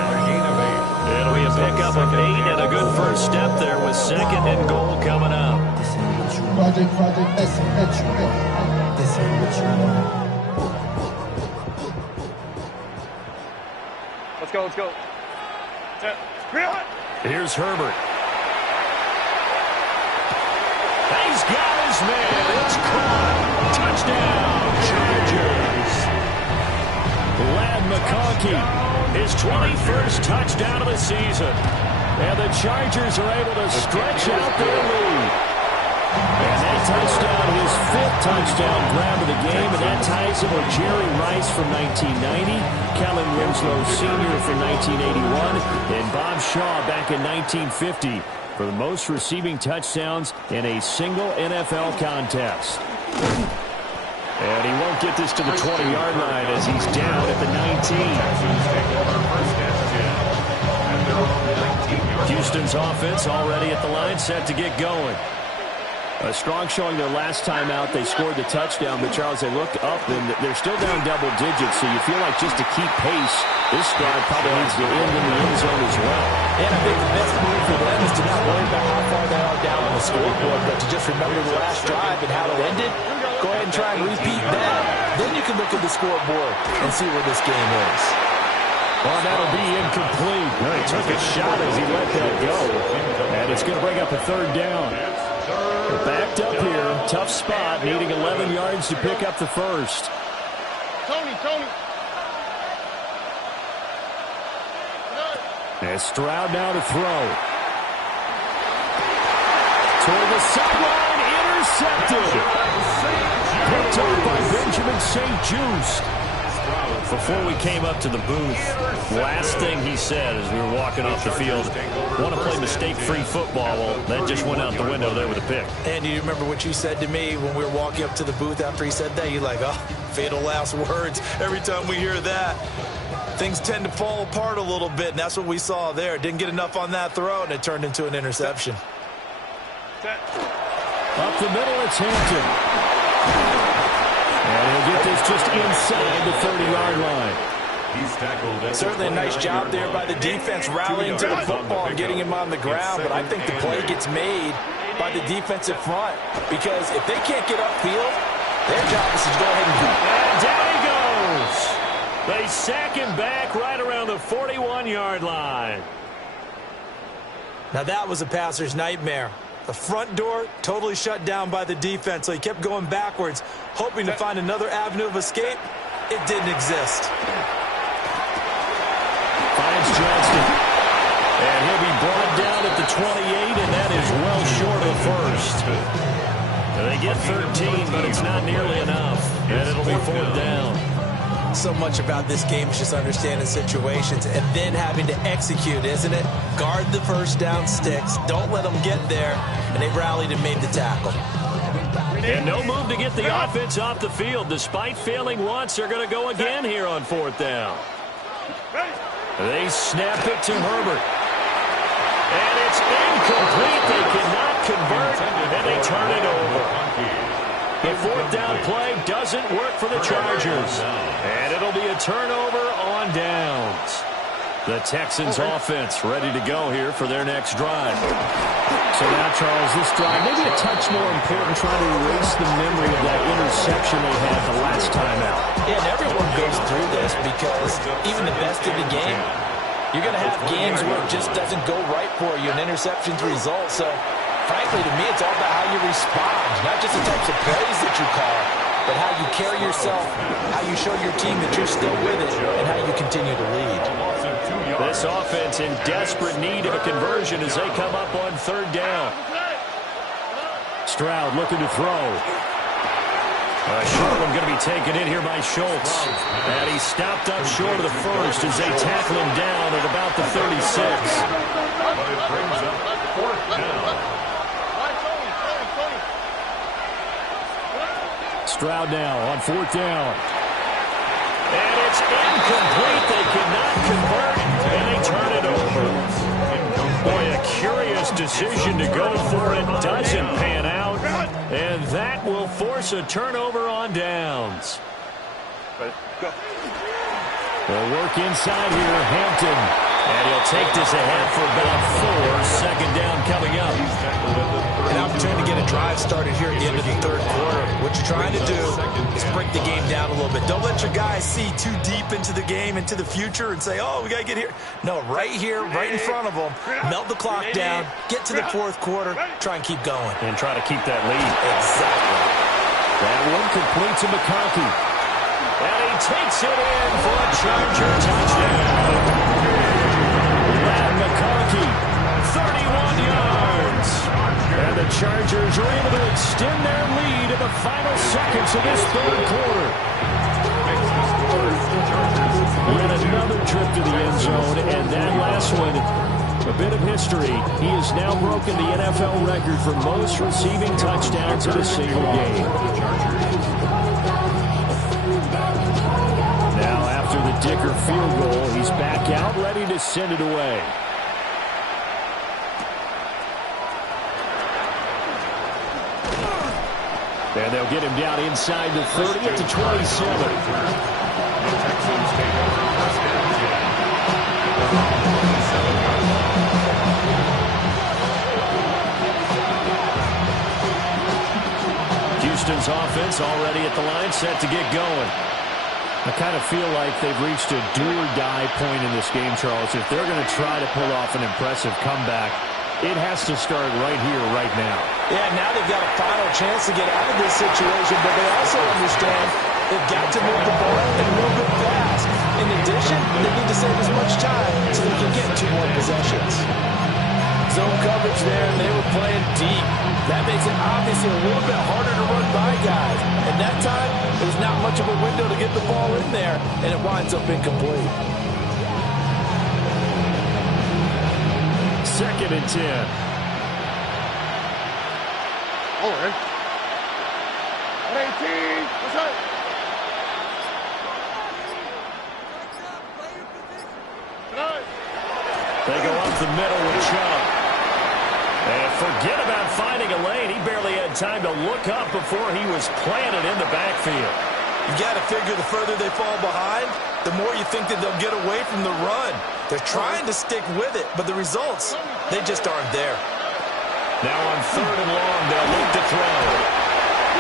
It'll be a pickup of 8 and a good first step there with second and goal coming up. Project, this ain't what you want. Let's go. Here's Herbert. He's got his man. It's caught. Touchdown, Chargers. Lad McConkey, his 21st touchdown of the season. And the Chargers are able to stretch out their lead. And that touchdown, his 5th touchdown grab of the game, and that ties him with Jerry Rice from 1990, Kellen Winslow Sr. from 1981, and Bob Shaw back in 1950 for the most receiving touchdowns in a single NFL contest. And he won't get this to the 20-yard line as he's down at the 19. Houston's offense already at the line, set to get going. A strong showing their last time out. They scored the touchdown, but Charles, they looked up, and they're still down double digits, so you feel like just to keep pace, this drive probably needs to end in the end zone as well. And I think the best move for them is to not worry about how far they are down on the scoreboard, but to just remember the last drive and how it ended. Go ahead and try and repeat that. Then you can look at the scoreboard and see where this game is. Well, that'll be incomplete. He took a shot as he let that go, and it's going to bring up a third down. Backed up here, tough spot, needing 11 yards to pick up the first. Tony. And Stroud now to throw. Toward the sideline, intercepted. Picked up by Benjamin St. Just. Before we came up to the booth, last thing he said as we were walking off the field, want to play mistake-free football. Well, that just went out the window there with a pick. And do you remember what you said to me when we were walking up to the booth after he said that? You're like, oh, fatal last words. Every time we hear that, things tend to fall apart a little bit, and that's what we saw there. Didn't get enough on that throw, and it turned into an interception. Up the middle, it's Hampton. And he'll get this just inside the 30-yard line. Certainly a nice job there by the defense rallying to the football and getting him on the ground, but I think the play gets made by the defensive front because if they can't get upfield, their job is to go ahead and go. And down he goes. They sack him back right around the 41-yard line. Now that was a passer's nightmare. The front door totally shut down by the defense, so he kept going backwards, hoping to find another avenue of escape. It didn't exist. Finds Johnston. And he'll be brought down at the 28, and that is well short of the first. They get 13, but it's not nearly enough. And it'll be 4th down. So much about this game is just understanding situations and then having to execute, isn't it? Guard the first down sticks. Don't let them get there. And they rallied and made the tackle. And no move to get the offense off the field. Despite failing once, they're going to go again here on 4th down. They snap it to Herbert. And it's incomplete. They cannot convert, and they turn it over. The 4th down play doesn't work for the Chargers. And it'll be a turnover on downs. The Texans offense ready to go here for their next drive. So now, Charles, this drive maybe a touch more important, trying to erase the memory of that interception they had the last time out. Yeah, and everyone goes through this because even the best in the game, you're going to have games where it just doesn't go right for you, and interceptions result. So, frankly, to me, it's all about how you respond, not just the types of plays that you call, but how you carry yourself, how you show your team that you're still with it, and how you continue to lead. This offense in desperate need of a conversion as they come up on 3rd down. Stroud looking to throw. A short one going to be taken in here by Schultz. And he stopped up short of the first as they tackle him down at about the 36. But it brings up 4th down. Stroud now on 4th down. And it's incomplete. They cannot convert, and they turn it over. Boy, a curious decision to go for it. Doesn't pan out, and that will force a turnover on downs. They'll work inside here, Hampton. And he'll take this ahead for about 4. 2nd down coming up. An opportunity to get a drive started here at the end of the 3rd quarter. What you're trying to do is break the game down a little bit. Don't let your guys see too deep into the game, into the future, and say, oh, we got to get here. No, right here, right in front of them. Melt the clock down, get to the 4th quarter, try and keep going. And try to keep that lead. Exactly. That one complete to McConkey. And he takes it in for a Charger touchdown. McConkey, 31 yards. And the Chargers are able to extend their lead in the final seconds of this 3rd quarter. Yet another trip to the end zone, and that last one, a bit of history. He has now broken the NFL record for most receiving touchdowns in a single game. Now, after the Dicker field goal, he's back out, ready to send it away. And they'll get him down inside the 30 at the 27. Houston's offense already at the line, set to get going. I kind of feel like they've reached a do-or-die point in this game, Charles. If they're going to try to pull off an impressive comeback, it has to start right here, right now. Yeah, now they've got a final chance to get out of this situation, but they also understand they've got to move the ball and move it fast. In addition, they need to save as much time so they can get 2 more possessions. Zone coverage there, and they were playing deep. That makes it obviously a little bit harder to run by guys. And that time, there's not much of a window to get the ball in there, and it winds up incomplete. 2nd and 10. Over. 118. What's up? They go up the middle with Chubb. And forget about finding a lane. He barely had time to look up before he was planted in the backfield. You got to figure the further they fall behind, the more you think that they'll get away from the run. They're trying to stick with it, but the results, they just aren't there. Now on 3rd and long, they'll look to throw.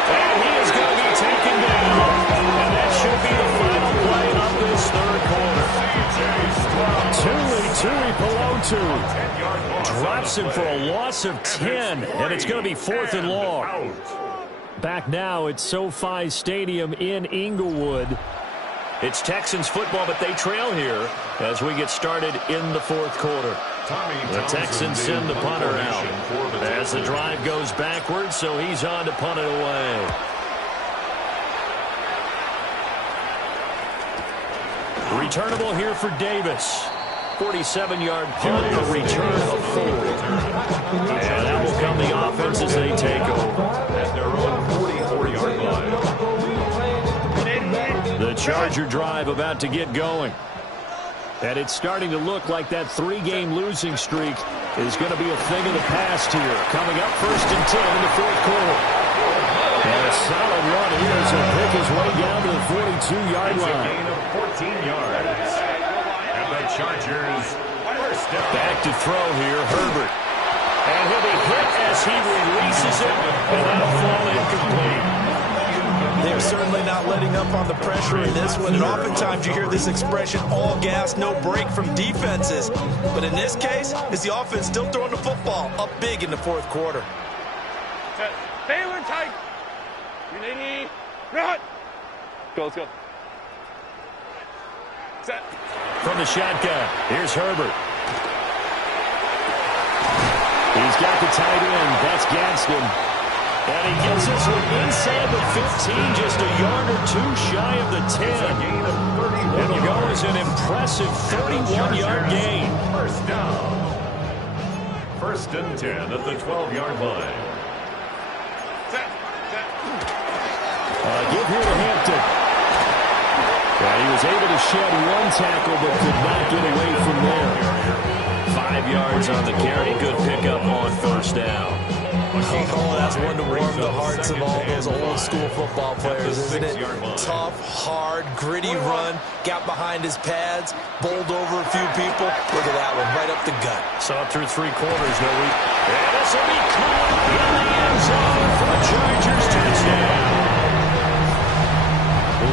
And he is going to be taken down. And that should be the final play of this 3rd Tui Pelotu drops him for a loss of 10, and it's going to be 4th and long. Back now at SoFi Stadium in Inglewood. It's Texans football, but they trail here as we get started in the 4th quarter. The Texans send the punter out as the drive goes backwards, so he's on to punt it away. Returnable here for Davis. 47-yard punt, a return of 4. And that will come the offense as they take over. At their own 44-yard line. The Charger drive about to get going. And it's starting to look like that 3-game losing streak is going to be a thing of the past here. Coming up 1st and 10 in the 4th quarter. And a solid run here as he'll pick his way down to the 42-yard line. A gain of 14 yards. And the Chargers first down. Back to throw here, Herbert. And he'll be hit as he releases it, and that'll fall incomplete. They're certainly not letting up on the pressure in this one, and oftentimes you hear this expression, all gas, no break from defenses. But in this case, it's the offense still throwing the football up big in the 4th quarter. Baylor tight. Ready? Run. Go, let's go. Set. From the shotgun, here's Herbert. He's got the tight end. That's Gadsden. And he gets this one inside the 15, just a yard or 2 shy of the 10. It'll go as an impressive 31-yard gain. First down. 1st and 10 at the 12-yard line. Give here to Hampton. And he was able to shed 1 tackle, but could not get away from there. 5 yards on the carry. Good pickup on 1st down. Oh, that's one to warm the hearts of all those old-school football players, isn't it? Tough, hard, gritty run, got behind his pads, bowled over a few people. Look at that one, right up the gut. Saw it through 3 quarters, no week. And this will be caught in the end zone for a Chargers touchdown.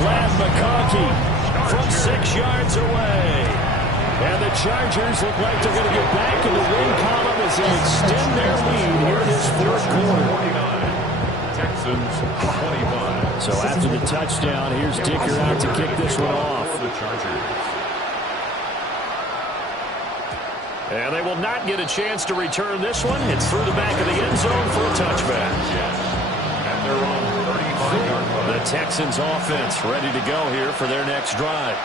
Ladd McConkey from 6 yards away. And the Chargers look like they're going to get back in the win column as they extend their lead here in this 4th quarter. Texans 21. So after the touchdown, here's Dicker out to kick this one off. The Chargers. And they will not get a chance to return this one. It's through the back of the end zone for a touchback. At their own 35-yard line. The Texans offense ready to go here for their next drive.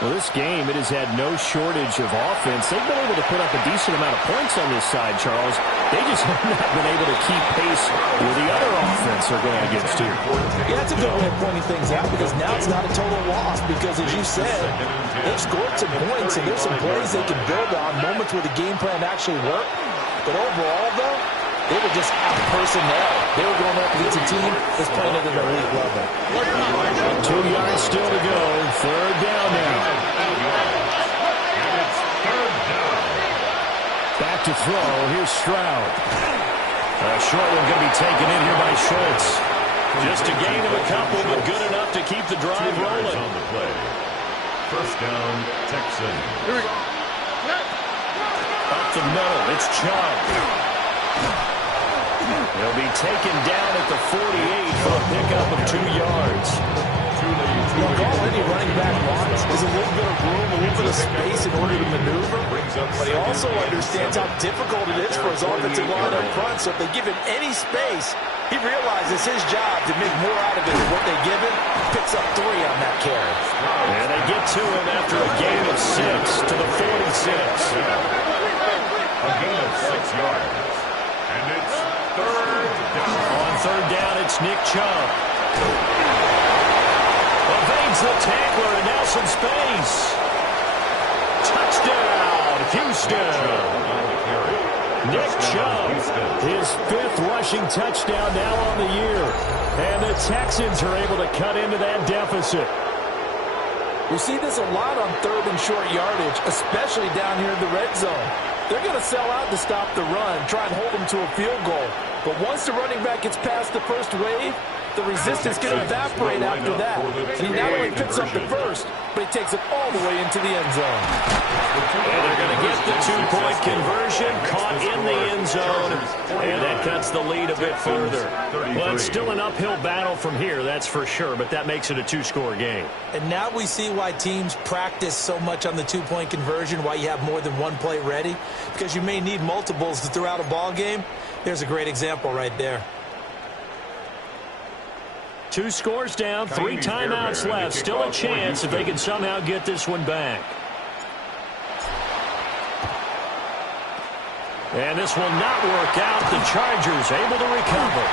Well, this game, it has had no shortage of offense. They've been able to put up a decent amount of points on this side, Charles. They just have not been able to keep pace with the other offense they're going against here. Yeah, that's a good way of pointing things out because now it's not a total loss because, as you said, they've scored some points and there's some plays they can build on, moments where the game plan actually worked. But overall, though, they were just out personnel. They were going up against a team that's playing at an elite level. 2 yards still to go. 3rd down now. Back to throw. Here's Stroud. A short one going to be taken in here by Schultz. Just a gain of a couple, but good enough to keep the drive rolling. On the play. 1st down, Texans. Here we go. Up the middle. It's Chubb. He'll be taken down at the 48 for a pickup of 2 yards. Look, all any running back wants is a little bit of room, a little bit of space in order to maneuver. But he also understands how difficult it is for his offensive line up front. So if they give him any space, he realizes his job to make more out of it than what they give him. Picks up 3 on that carry. And they get to him after a gain of 6 to the 46. A gain of 6 yards. And it's 3rd down. On 3rd down, it's Nick Chubb. Evades the tackler and now some space. Touchdown, Houston. Nick Chubb, his 5th rushing touchdown now on the year. And the Texans are able to cut into that deficit. We see this a lot on 3rd and short yardage, especially down here in the red zone. They're going to sell out to stop the run, try and hold them to a field goal. But once the running back gets past the first wave, the resistance can evaporate after that. And he not only picks up the first, but he takes it all the way into the end zone. And they're going to get the two-point conversion, caught in the end zone, and that cuts the lead a bit further. Well, it's still an uphill battle from here, that's for sure, but that makes it a two-score game. And now we see why teams practice so much on the two-point conversion, why you have more than one play ready, because you may need multiples throughout a ball game. There's a great example right there. 2 scores down, 3 timeouts left. Still a chance if they can somehow get this one back. And this will not work out. The Chargers able to recover.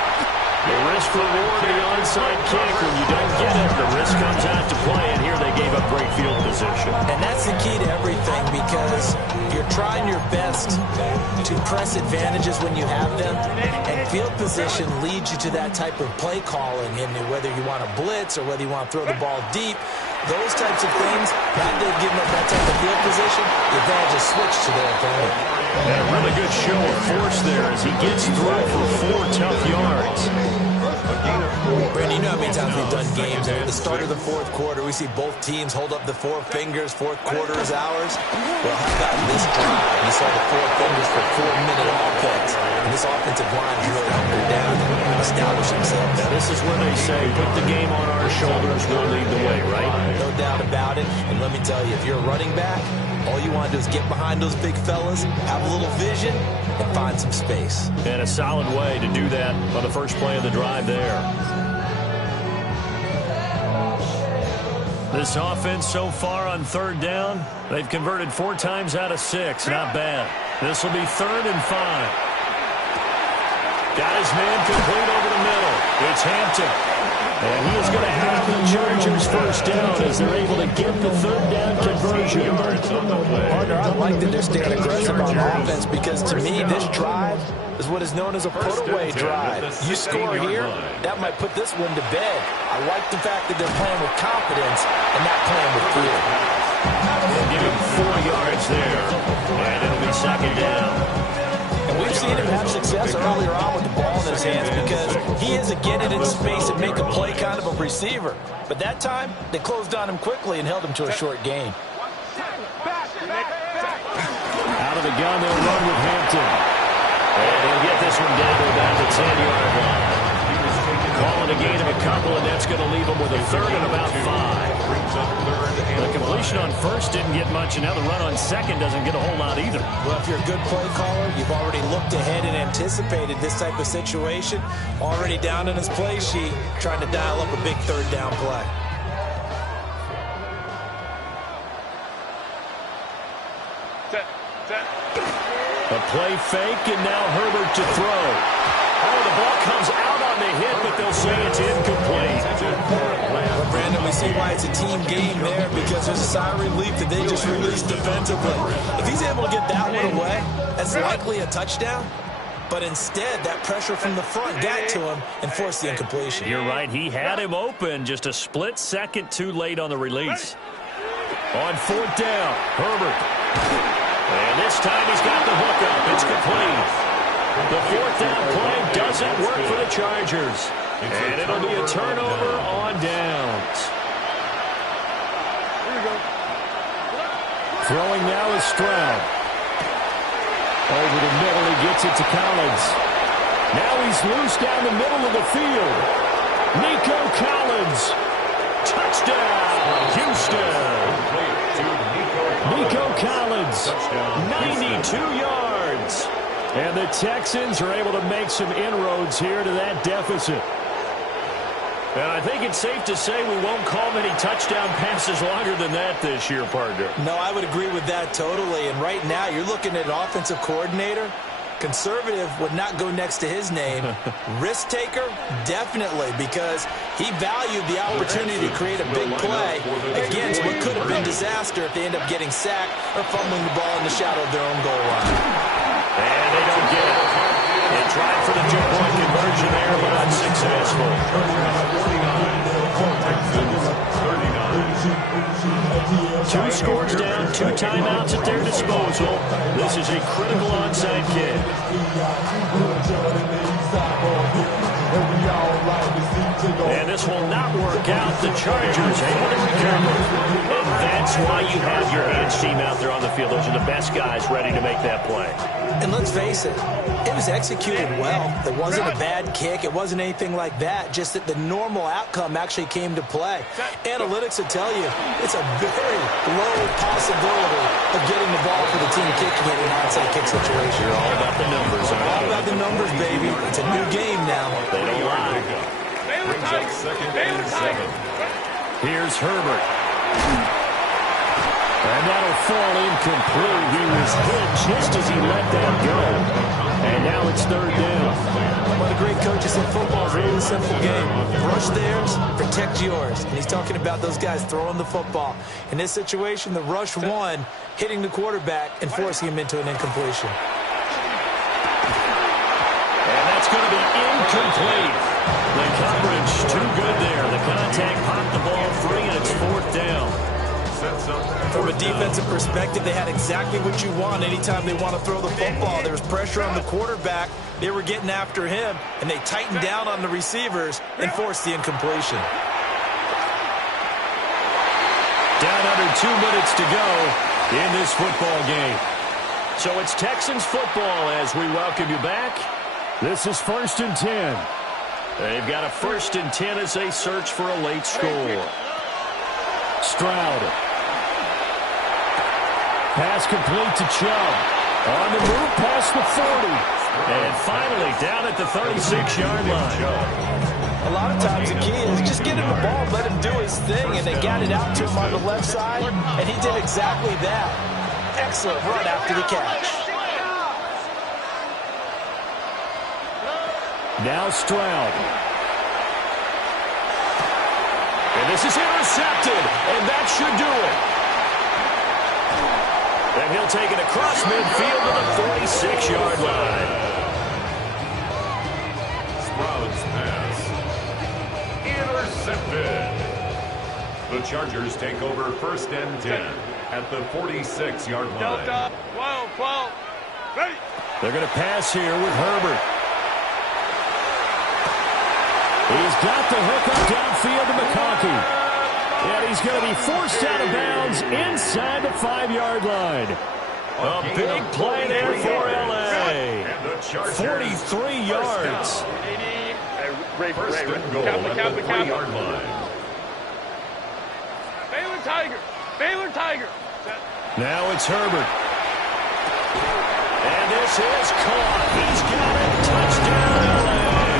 The risk reward of the onside kick. When you don't get it, the risk comes out to play, and here they gave up great field position. And that's the key to everything, because you're trying your best to press advantages when you have them, and field position leads you to that type of play calling, and whether you want to blitz or whether you want to throw the ball deep, those types of things, had they given up that type of field position, the advantage is switched to their opponent. And a really good show of force there as he gets through for 4 tough yards. Brandon, you know how many times we've done games, and at the start of the fourth quarter, we see both teams hold up the 4 fingers, fourth quarter is ours. Well, how about this drive? You saw the 4 fingers for 4-minute offense, and this offensive line is really hunkered down and established themselves. Now, this is where they say, put the game on our shoulders, we'll lead the way, right? No doubt about it, and let me tell you, if you're a running back, all you want to do is get behind those big fellas, have a little vision, and find some space. And a solid way to do that on the first play of the drive there. This offense so far on 3rd down, they've converted 4 times out of 6. Not bad. This will be 3rd and 5. Got his man complete over the middle. It's Hampton. And he is going to have the Chargers first down as they're able to get the 3rd down conversion. Partner, I like that they're staying aggressive on offense, because to me, this drive is what is known as a put-away drive. You score here, that might put this one to bed. I like the fact that they're playing with confidence and not playing with fear. They'll give him 4 yards there, and it'll be 2nd down. And we've seen him have success earlier on with the ball in his hands, because he is a get-it-in space and make a play kind of a receiver. But that time, they closed on him quickly and held him to a short gain. Out of the gun, they'll run with Hampton. And he'll get this one down to about the 10-yard line. Calling a gain of a couple, and that's going to leave him with a 3rd and about 5. The completion on 1st didn't get much, and now the run on 2nd doesn't get a whole lot either. Well, if you're a good play caller, you've already looked ahead and anticipated this type of situation. Already down in his play sheet, trying to dial up a big 3rd down play. A play fake, and now Herbert to throw. Oh, the ball comes out on the hit, but they'll say it's incomplete. Well, Brandon, we see why it's a team game there, because there's a sigh of relief that they just released defensively. If he's able to get that one away, that's likely a touchdown. But instead, that pressure from the front got to him and forced the incompletion. You're right. He had him open, just a split second too late on the release. On 4th down, Herbert. And this time he's got the hook up. It's complete. The 4th down play doesn't work for the Chargers. And it'll be a turnover on downs. Throwing now is Stroud. Over the middle, he gets it to Collins. Now he's loose down the middle of the field. Nico Collins. Touchdown, Houston. Nico Collins, 92 yards. And the Texans are able to make some inroads here to that deficit. And I think it's safe to say we won't call many touchdown passes longer than that this year, partner. No, I would agree with that totally. And right now, you're looking at an offensive coordinator. Conservative would not go next to his name. Risk taker, definitely, because he valued the opportunity to create a big play against what could have been disaster if they end up getting sacked or fumbling the ball in the shadow of their own goal line. And they don't get it. They tried for the 2-point conversion there, but unsuccessful. 2 scores down, 2 timeouts at their disposal. This is a critical onside kick. work out. The Chargers able to recover. And that's why you have your hands team out there on the field. Those are the best guys ready to make that play. And let's face it, it was executed well. It wasn't a bad kick. It wasn't anything like that. Just that the normal outcome actually came to play. Analytics will tell you it's a very low possibility of getting the ball for the team kicking it in an onside kick situation. You're all about the numbers. All about the numbers, baby. It's a new game now. They don't lie. Brings up second and 7. Here's Herbert. And that'll fall incomplete. He was hit just as he let that go. And now it's third down. One of the great coaches in football is a really simple game. Rush theirs, protect yours. And he's talking about those guys throwing the football. In this situation, the rush one, hitting the quarterback and forcing him into an incompletion. And that's going to be incomplete. The coverage too good there. The contact popped the ball free, and it's fourth down. From a defensive perspective, they had exactly what you want anytime they want to throw the football. There was pressure on the quarterback. They were getting after him, and they tightened down on the receivers and forced the incompletion. Down under 2 minutes to go in this football game. So it's Texans football as we welcome you back. This is 1st and 10. They've got a 1st and 10 as they search for a late score. Stroud. Pass complete to Chubb. On the move past the 40. And finally down at the 36-yard line. A lot of times the key is just get him the ball, let him do his thing, and they got it out to him on the left side, and he did exactly that. Excellent run after the catch. Now Stroud. And this is intercepted, and that should do it. And he'll take it across midfield to the 46-yard line. Stroud's pass. Intercepted. The Chargers take over 1st and 10 at the 46-yard line. 12, ready. They're going to pass here with Herbert. He's got the hook up downfield to McConkey. And he's going to be forced out of bounds inside the 5-yard line. A big play there for L.A. 43 yards. First and goal at the 3-yard line. Baylor Tiger. Now it's Herbert. And this is caught. He's got it. Touchdown, L.A.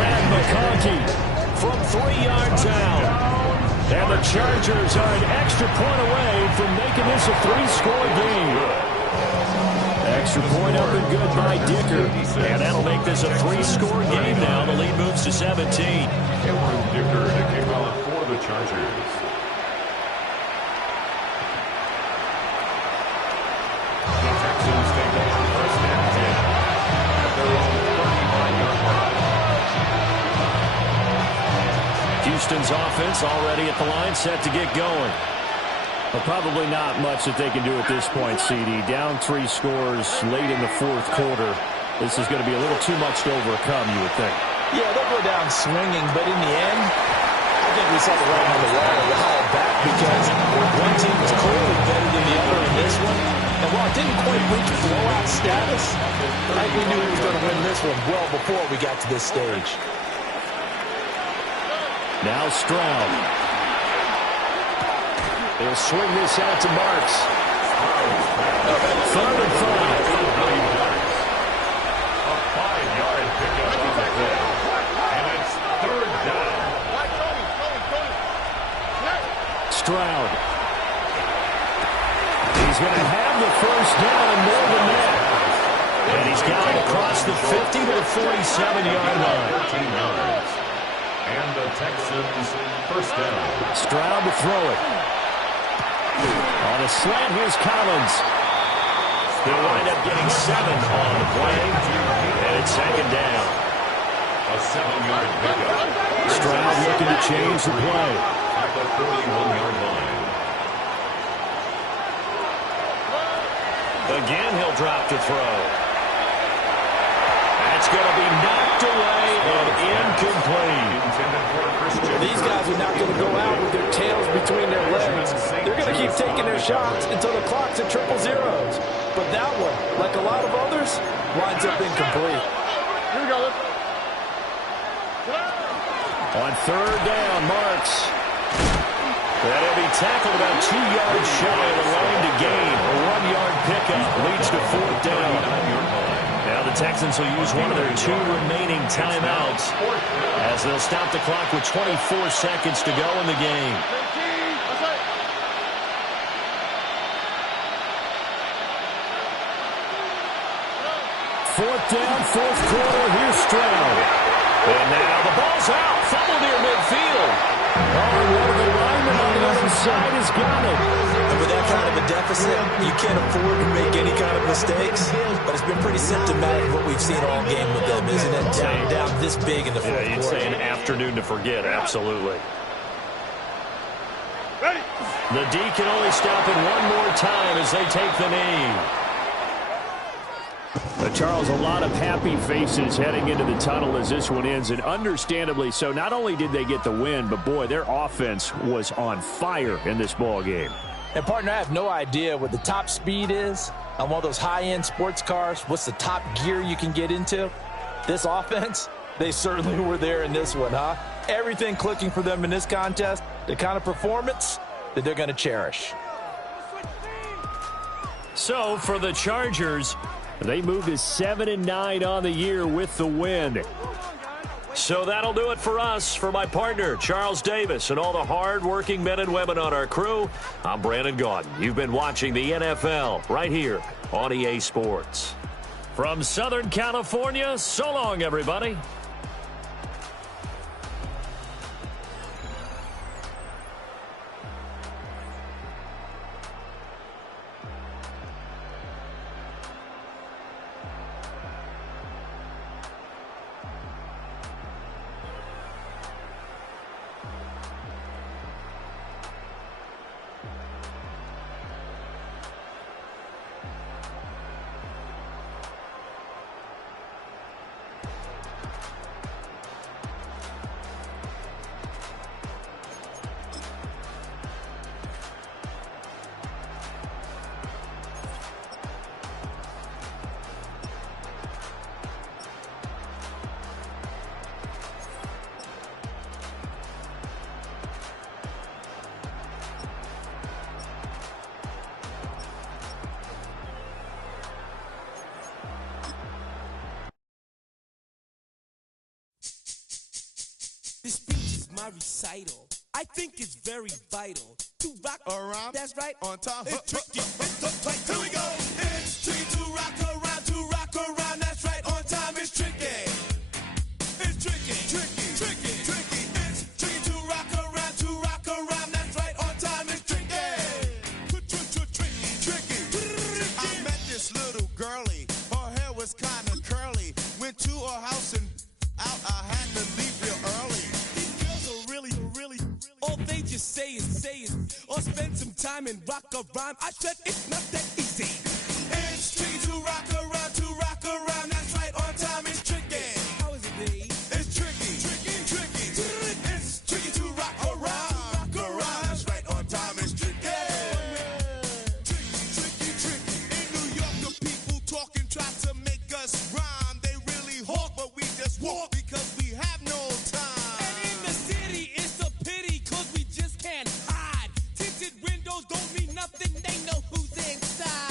Lad McConkey from 3 yards out. And the Chargers are an extra point away from making this a 3-score game. Extra point up and good by Dicker. And that'll make this a 3-score game now. The lead moves to 17. Cameron Dicker to kick off for the Chargers. The Texans take over 1st and 10 at their own 35-yard line. Houston's offense already at the line, set to get going. But probably not much that they can do at this point, CD. Down 3 scores late in the 4th quarter. This is going to be a little too much to overcome, you would think. Yeah, they'll go down swinging, but in the end, I think we saw the writing on the wall a while back because one team was clearly better than the other in this one. And while it didn't quite reach blowout status, I think we knew he was going to win this one well before we got to this stage. Now Stroud. They'll swing this out to Marks. 3rd and 5. A 5-yard pickup on the play. And it's 3rd down. Stroud. He's going to have the 1st down and more than that. And he's got it across the 50 to the 47-yard line. 13 yards. And the Texans 1st down. Stroud to throw it. On a slant, here's Collins. They'll wind up getting 7 on the play. And it's 2nd down. A 7-yard pickup. Stroud looking to change the play. At the 41-yard line. Again, he'll drop to throw. That's going to be knocked away and incomplete. Intended for Chris These guys are not going to go out with their tails between their legs. They're going to keep taking their shots until the clock's at triple zeros. But that one, like a lot of others, winds up incomplete. Here we go. On third down, Marks. That'll be tackled about 2 yards shy of the line to gain. A 1-yard pickup leads to fourth down. Now the Texans will use one of their 2 remaining timeouts as they'll stop the clock with 24 seconds to go in the game. Fourth down, fourth quarter. Here's Stroud. And now the ball's out. Fumble near midfield. Oh, one of the linemen on the other side has got it. And with that kind of a deficit, you can't afford to make any kind of mistakes. But it's been pretty symptomatic what we've seen all game with them, isn't it? Down this big in the fourth quarter. You'd say an afternoon to forget, absolutely. Ready. The D can only stop it one more time as they take the knee. Charles, a lot of happy faces heading into the tunnel as this one ends, and understandably so. Not only did they get the win, but, boy, their offense was on fire in this ball game. And, partner, I have no idea what the top speed is on one of those high-end sports cars. What's the top gear you can get into? This offense, they certainly were there in this one, huh? Everything clicking for them in this contest, the kind of performance that they're going to cherish. So, for the Chargers, they move to 7-9 on the year with the win. So that'll do it for us. For my partner, Charles Davis, and all the hard-working men and women on our crew, I'm Brandon Gaudin. You've been watching the NFL right here on EA Sports. From Southern California, so long, everybody. This speech is my recital. I think it's very vital to rock around. That's right, on time. It's tricky. It's uptight. Here we go. It's tricky to rock around. To rock around. That's right, on time. It's tricky. It's tricky. Tricky. Tricky. Tricky. It's tricky to rock around. To rock around. That's right, on time. It's tricky. Tricky. Tricky. I met this little girlie. Her hair was kind of curly. Went to her house and out. I had to leave real early. All they just say is, or spend some time and rock a rhyme. I said it's not that easy. It's tricky to rock around, that's right, on time it's tricky. How is it, babe? It's tricky. It's tricky to rock around, that's right, on time it's tricky. Tricky. In New York, the people talking try to make us rhyme. They really hawk, but we just walk because we have no time. Tinted windows don't mean nothing, they know who's inside.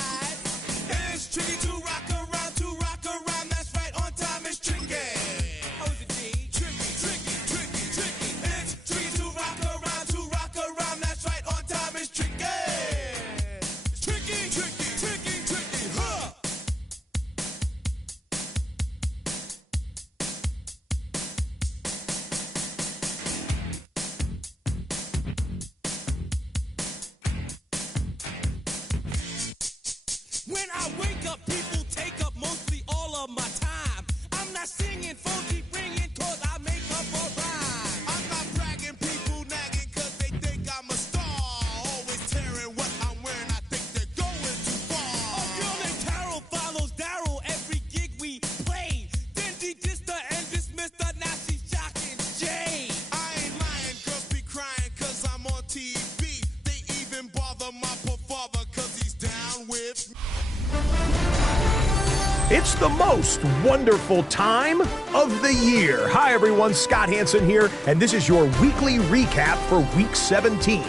It's the most wonderful time of the year. Hi, everyone. Scott Hansen here, and this is your weekly recap for Week 17.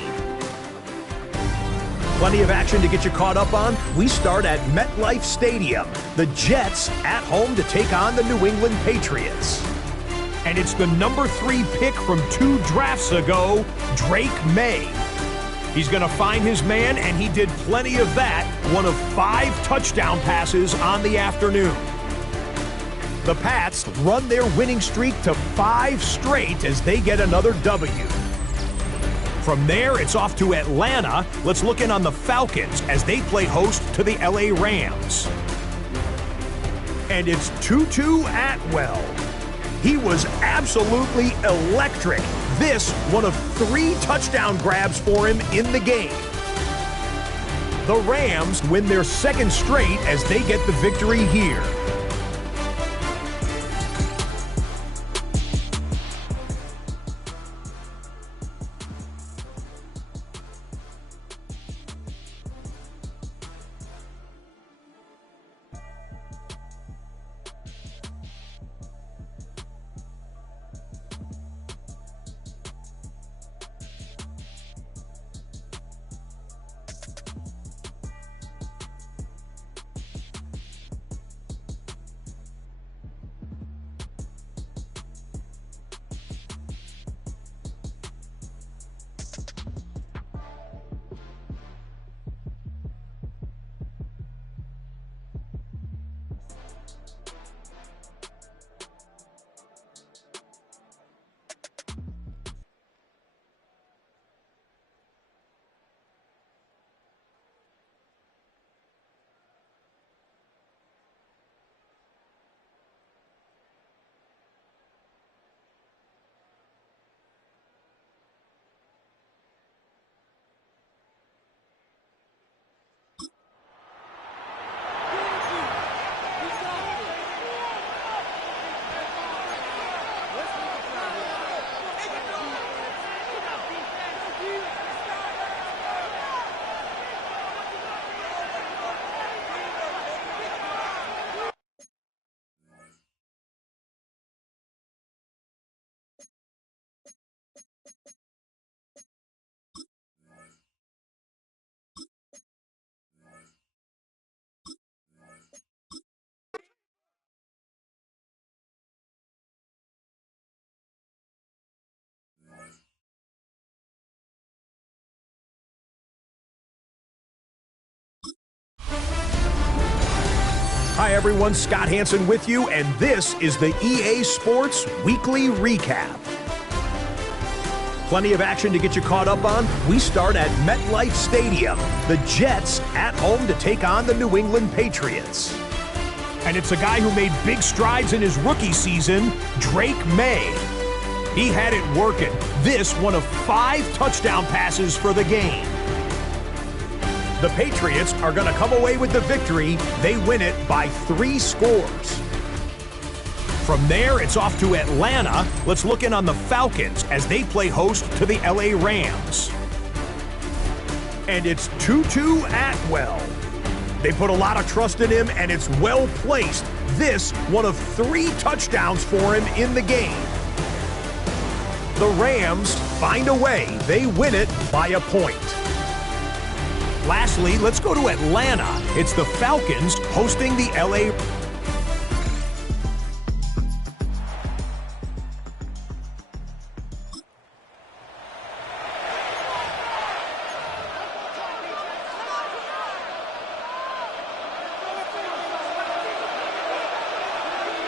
Plenty of action to get you caught up on. We start at MetLife Stadium. The Jets at home to take on the New England Patriots. And it's the number 3 pick from 2 drafts ago, Drake May. He's going to find his man, and he did plenty of that. One of 5 touchdown passes on the afternoon. The Pats run their winning streak to 5 straight as they get another W. From there, it's off to Atlanta. Let's look in on the Falcons as they play host to the LA Rams. And it's Tutu Atwell. He was absolutely electric. This, one of 3 touchdown grabs for him in the game. The Rams win their 2nd straight as they get the victory here. Hi, everyone. Scott Hansen with you, and this is the EA Sports Weekly Recap. Plenty of action to get you caught up on. We start at MetLife Stadium. The Jets at home to take on the New England Patriots. And it's a guy who made big strides in his rookie season, Drake May. He had it working. This, one of 5 touchdown passes for the game. The Patriots are going to come away with the victory. They win it by 3 scores. From there, it's off to Atlanta. Let's look in on the Falcons as they play host to the LA Rams. And it's Tutu Atwell. They put a lot of trust in him, and it's well placed. This, one of 3 touchdowns for him in the game. The Rams find a way. They win it by a point. Lastly, let's go to Atlanta. It's the Falcons hosting the LA